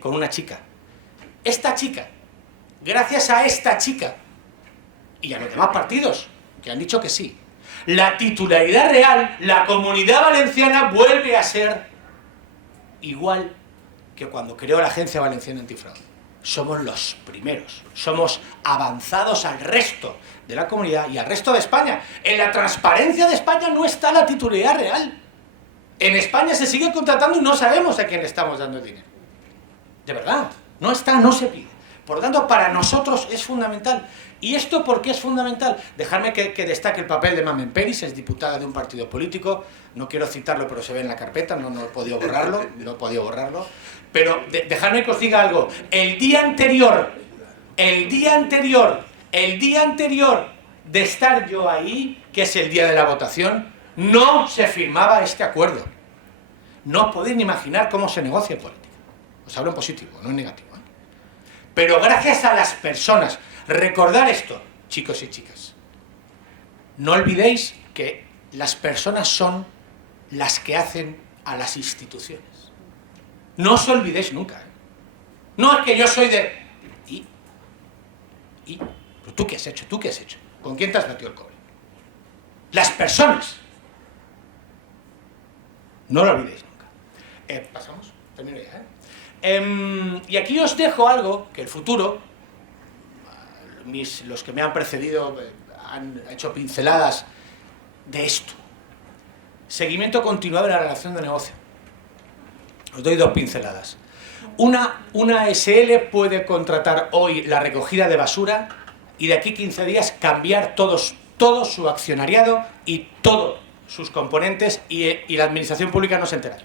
con una chica. Esta chica, gracias a esta chica y a los demás partidos que han dicho que sí, la titularidad real, la Comunidad Valenciana vuelve a ser igual que cuando creó la Agencia Valenciana Antifraude. Somos los primeros, somos avanzados al resto de la comunidad y al resto de España. En la transparencia de España no está la titularidad real. En España se sigue contratando y no sabemos a quién le estamos dando el dinero. De verdad, no está, no se pide. Por lo tanto, para nosotros es fundamental. ¿Y esto por qué es fundamental? Dejadme que destaque el papel de Mamen Peris, es diputada de un partido político. No quiero citarlo, pero se ve en la carpeta, no he podido borrarlo. Pero dejadme que os diga algo. El día anterior de estar yo ahí, que es el día de la votación, no se firmaba este acuerdo. No os podéis ni imaginar cómo se negocia en política. Os hablo en positivo, no en negativo. Pero gracias a las personas, recordar esto, chicos y chicas, no olvidéis que las personas son las que hacen a las instituciones. No os olvidéis nunca. No es que yo soy de... ¿Pero tú qué has hecho? ¿Tú qué has hecho? ¿Con quién te has metido el cobre? Las personas. No lo olvidéis nunca. ¿Pasamos? Termino ya, y aquí os dejo algo que el futuro, los que me han precedido han hecho pinceladas de esto. Seguimiento continuado de la relación de negocio. Os doy 2 pinceladas. Una SL puede contratar hoy la recogida de basura y de aquí 15 días cambiar todo su accionariado y todos sus componentes y la administración pública no se entera.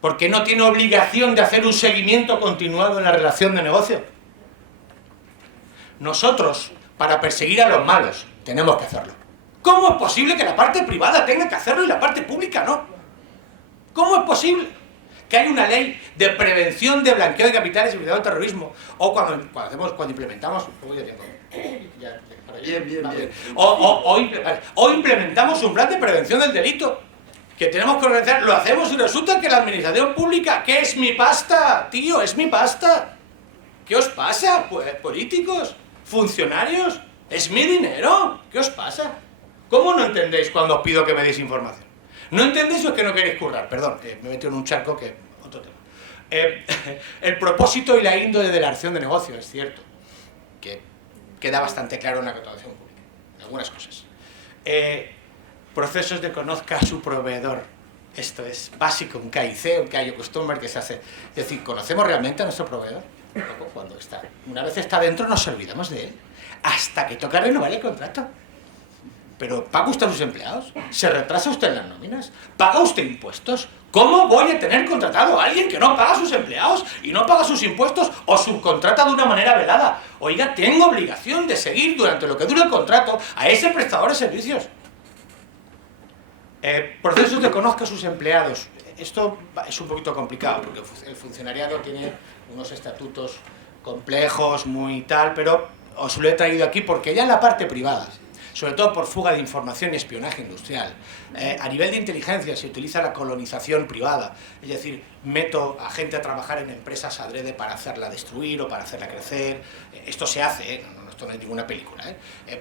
Porque no tiene obligación de hacer un seguimiento continuado en la relación de negocio. Nosotros, para perseguir a los malos, tenemos que hacerlo. ¿Cómo es posible que la parte privada tenga que hacerlo y la parte pública no? ¿Cómo es posible que haya una ley de prevención de blanqueo de capitales y cuidado del terrorismo? O cuando implementamos... Bien. O implementamos un plan de prevención del delito. Que tenemos que organizar, lo hacemos y resulta que la administración pública, ¿qué es mi pasta? Tío, es mi pasta. ¿Qué os pasa? Pues, políticos, funcionarios, es mi dinero. ¿Qué os pasa? ¿Cómo no entendéis cuando os pido que me deis información? ¿No entendéis o es que no queréis currar? Perdón, me he metido en un charco que... Otro tema. El propósito y la índole de la acción de negocio, es cierto, que queda bastante claro en la contratación pública, en algunas cosas. Procesos de conozca a su proveedor. Esto es básico, un KIC, un Kayo Customer que se hace. Es decir, ¿conocemos realmente a nuestro proveedor? Cuando está. Una vez está dentro nos olvidamos de él. Hasta que toca renovar el contrato. Pero ¿paga usted a sus empleados? ¿Se retrasa usted en las nóminas? ¿Paga usted impuestos? ¿Cómo voy a tener contratado a alguien que no paga a sus empleados y no paga sus impuestos o subcontrata de una manera velada? Oiga, tengo obligación de seguir durante lo que dure el contrato a ese prestador de servicios. Procesos de conozca a sus empleados. Esto es un poquito complicado porque el funcionariado tiene unos estatutos complejos, muy tal, pero os lo he traído aquí porque ya en la parte privada, sobre todo por fuga de información y espionaje industrial, a nivel de inteligencia se utiliza la colonización privada, es decir, meto a gente a trabajar en empresas adrede para hacerla destruir o para hacerla crecer. Esto se hace, esto no es ninguna película,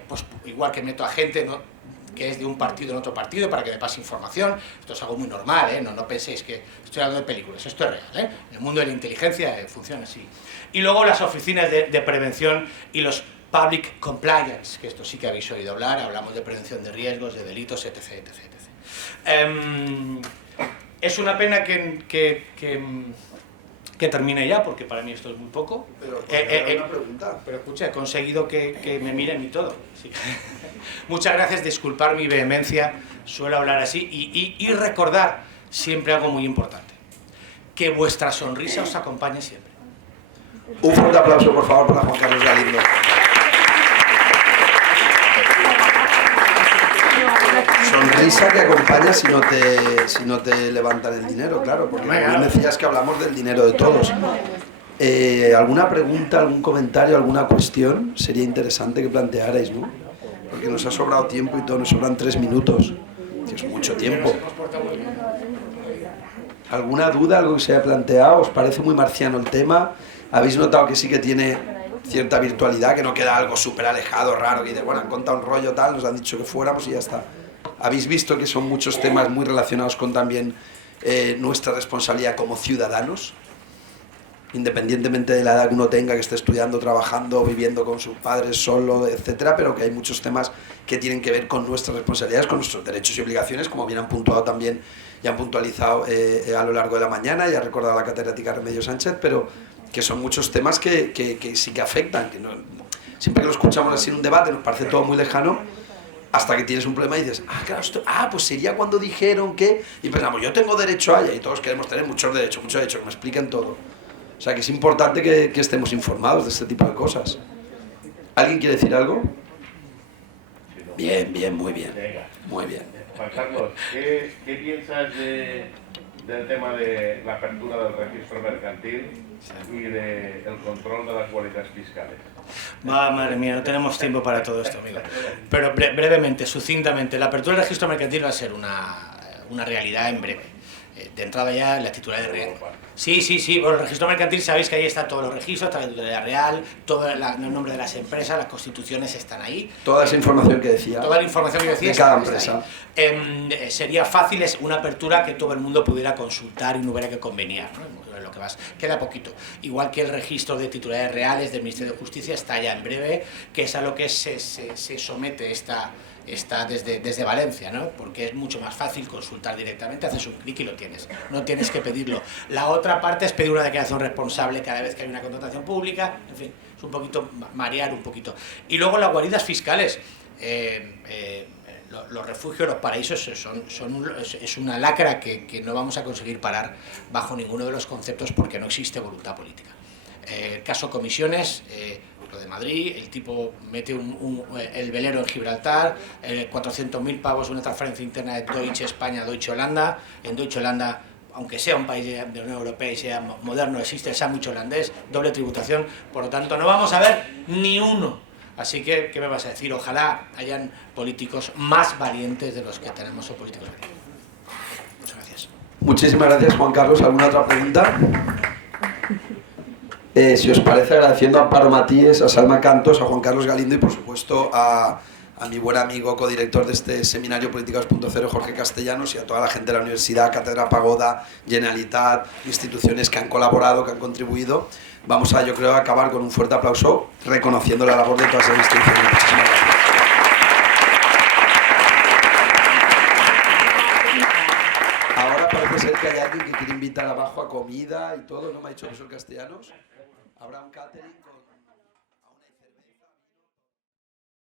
pues igual que meto a gente que es de un partido en otro partido para que me pase información. Esto es algo muy normal, no penséis que estoy hablando de películas, esto es real, En el mundo de la inteligencia funciona así. Y luego las oficinas de prevención y los public compliance, que esto sí que habéis oído hablar, hablamos de prevención de riesgos, de delitos, etc. Es una pena que termine ya, porque para mí esto es muy poco. Pero una pregunta. Pero escucha, he conseguido que me miren y todo. Sí. Muchas gracias, disculpar mi vehemencia, suelo hablar así, y recordar siempre algo muy importante, que vuestra sonrisa os acompañe siempre. Un fuerte aplauso, por favor, para Juan Carlos Galindo. Sonrisa que acompaña si no te levantan el dinero, claro, porque como bien decías que hablamos del dinero de todos. ¿Alguna pregunta, algún comentario, alguna cuestión? Sería interesante que plantearais, ¿no? Porque nos ha sobrado tiempo y todo, nos sobran 3 minutos, que es mucho tiempo. ¿Alguna duda, algo que se haya planteado? ¿Os parece muy marciano el tema? ¿Habéis notado que sí que tiene cierta virtualidad, que no queda algo súper alejado, raro, que dice, bueno, han contado un rollo tal, nos han dicho que fuéramos y ya está? ¿Habéis visto que son muchos temas muy relacionados con también nuestra responsabilidad como ciudadanos? Independientemente de la edad que uno tenga, que esté estudiando, trabajando, viviendo con sus padres, solo, etcétera, pero que hay muchos temas que tienen que ver con nuestras responsabilidades, con nuestros derechos y obligaciones, como bien han puntuado también y han puntualizado a lo largo de la mañana, y ha recordado la catedrática Remedios Sánchez, pero que son muchos temas que sí que afectan, que no, siempre que lo escuchamos así en un debate nos parece todo muy lejano, hasta que tienes un problema y dices, claro, pues sería cuando dijeron que, y pensamos, yo tengo derecho a ella, y todos queremos tener mucho derecho, que me expliquen todo. O sea que es importante que estemos informados de este tipo de cosas. ¿Alguien quiere decir algo? Bien, bien, muy bien. Muy bien. Juan Carlos, ¿qué piensas del tema de la apertura del registro mercantil y del control de las guaridas fiscales? Madre mía, no tenemos tiempo para todo esto, amigo. Pero brevemente, sucintamente, la apertura del registro mercantil va a ser una realidad en breve. De entrada ya la titularidad real. Sí, bueno, el registro mercantil, sabéis que ahí están todos los registros, está la titularidad real, todo el nombre de las empresas, las constituciones están ahí. Toda esa información que decía. Toda la información que decía. De cada empresa. Sería fácil, es una apertura que todo el mundo pudiera consultar y no hubiera que conveniar, ¿no? Lo que más, queda poquito. Igual que el registro de titularidades reales del Ministerio de Justicia está ya en breve, que es a lo que se somete está desde Valencia, ¿no? Porque es mucho más fácil consultar directamente, haces un clic y lo tienes, no tienes que pedirlo. La otra parte es pedir una declaración responsable cada vez que hay una contratación pública, en fin, es un poquito marear un poquito. Y luego las guaridas fiscales, los refugios, los paraísos es una lacra que no vamos a conseguir parar bajo ninguno de los conceptos porque no existe voluntad política. El caso comisiones, lo de Madrid, el tipo mete el velero en Gibraltar, 400.000 pavos, una transferencia interna de Deutsche España a Deutsche Holanda. En Deutsche Holanda, aunque sea un país de la Unión Europea y sea moderno, existe el sándwich holandés, doble tributación, por lo tanto no vamos a ver ni uno. Así que, ¿qué me vas a decir? Ojalá hayan políticos más valientes de los que tenemos o políticos valientes. Muchas gracias. Muchísimas gracias, Juan Carlos. ¿Alguna otra pregunta? Si os parece, agradeciendo a Amparo Matíes, a Salma Cantos, a Juan Carlos Galindo y por supuesto a mi buen amigo codirector de este seminario Política 2.0, Jorge Castellanos, y a toda la gente de la universidad, Cátedra Pagoda, Generalitat, instituciones que han colaborado, que han contribuido. Vamos a, yo creo, acabar con un fuerte aplauso reconociendo la labor de todas esas instituciones. Muchísimas gracias. Ahora parece ser que hay alguien que quiere invitar abajo a comida y todo, ¿no? Me ha dicho el profesor Castellanos. Habrá un catering con...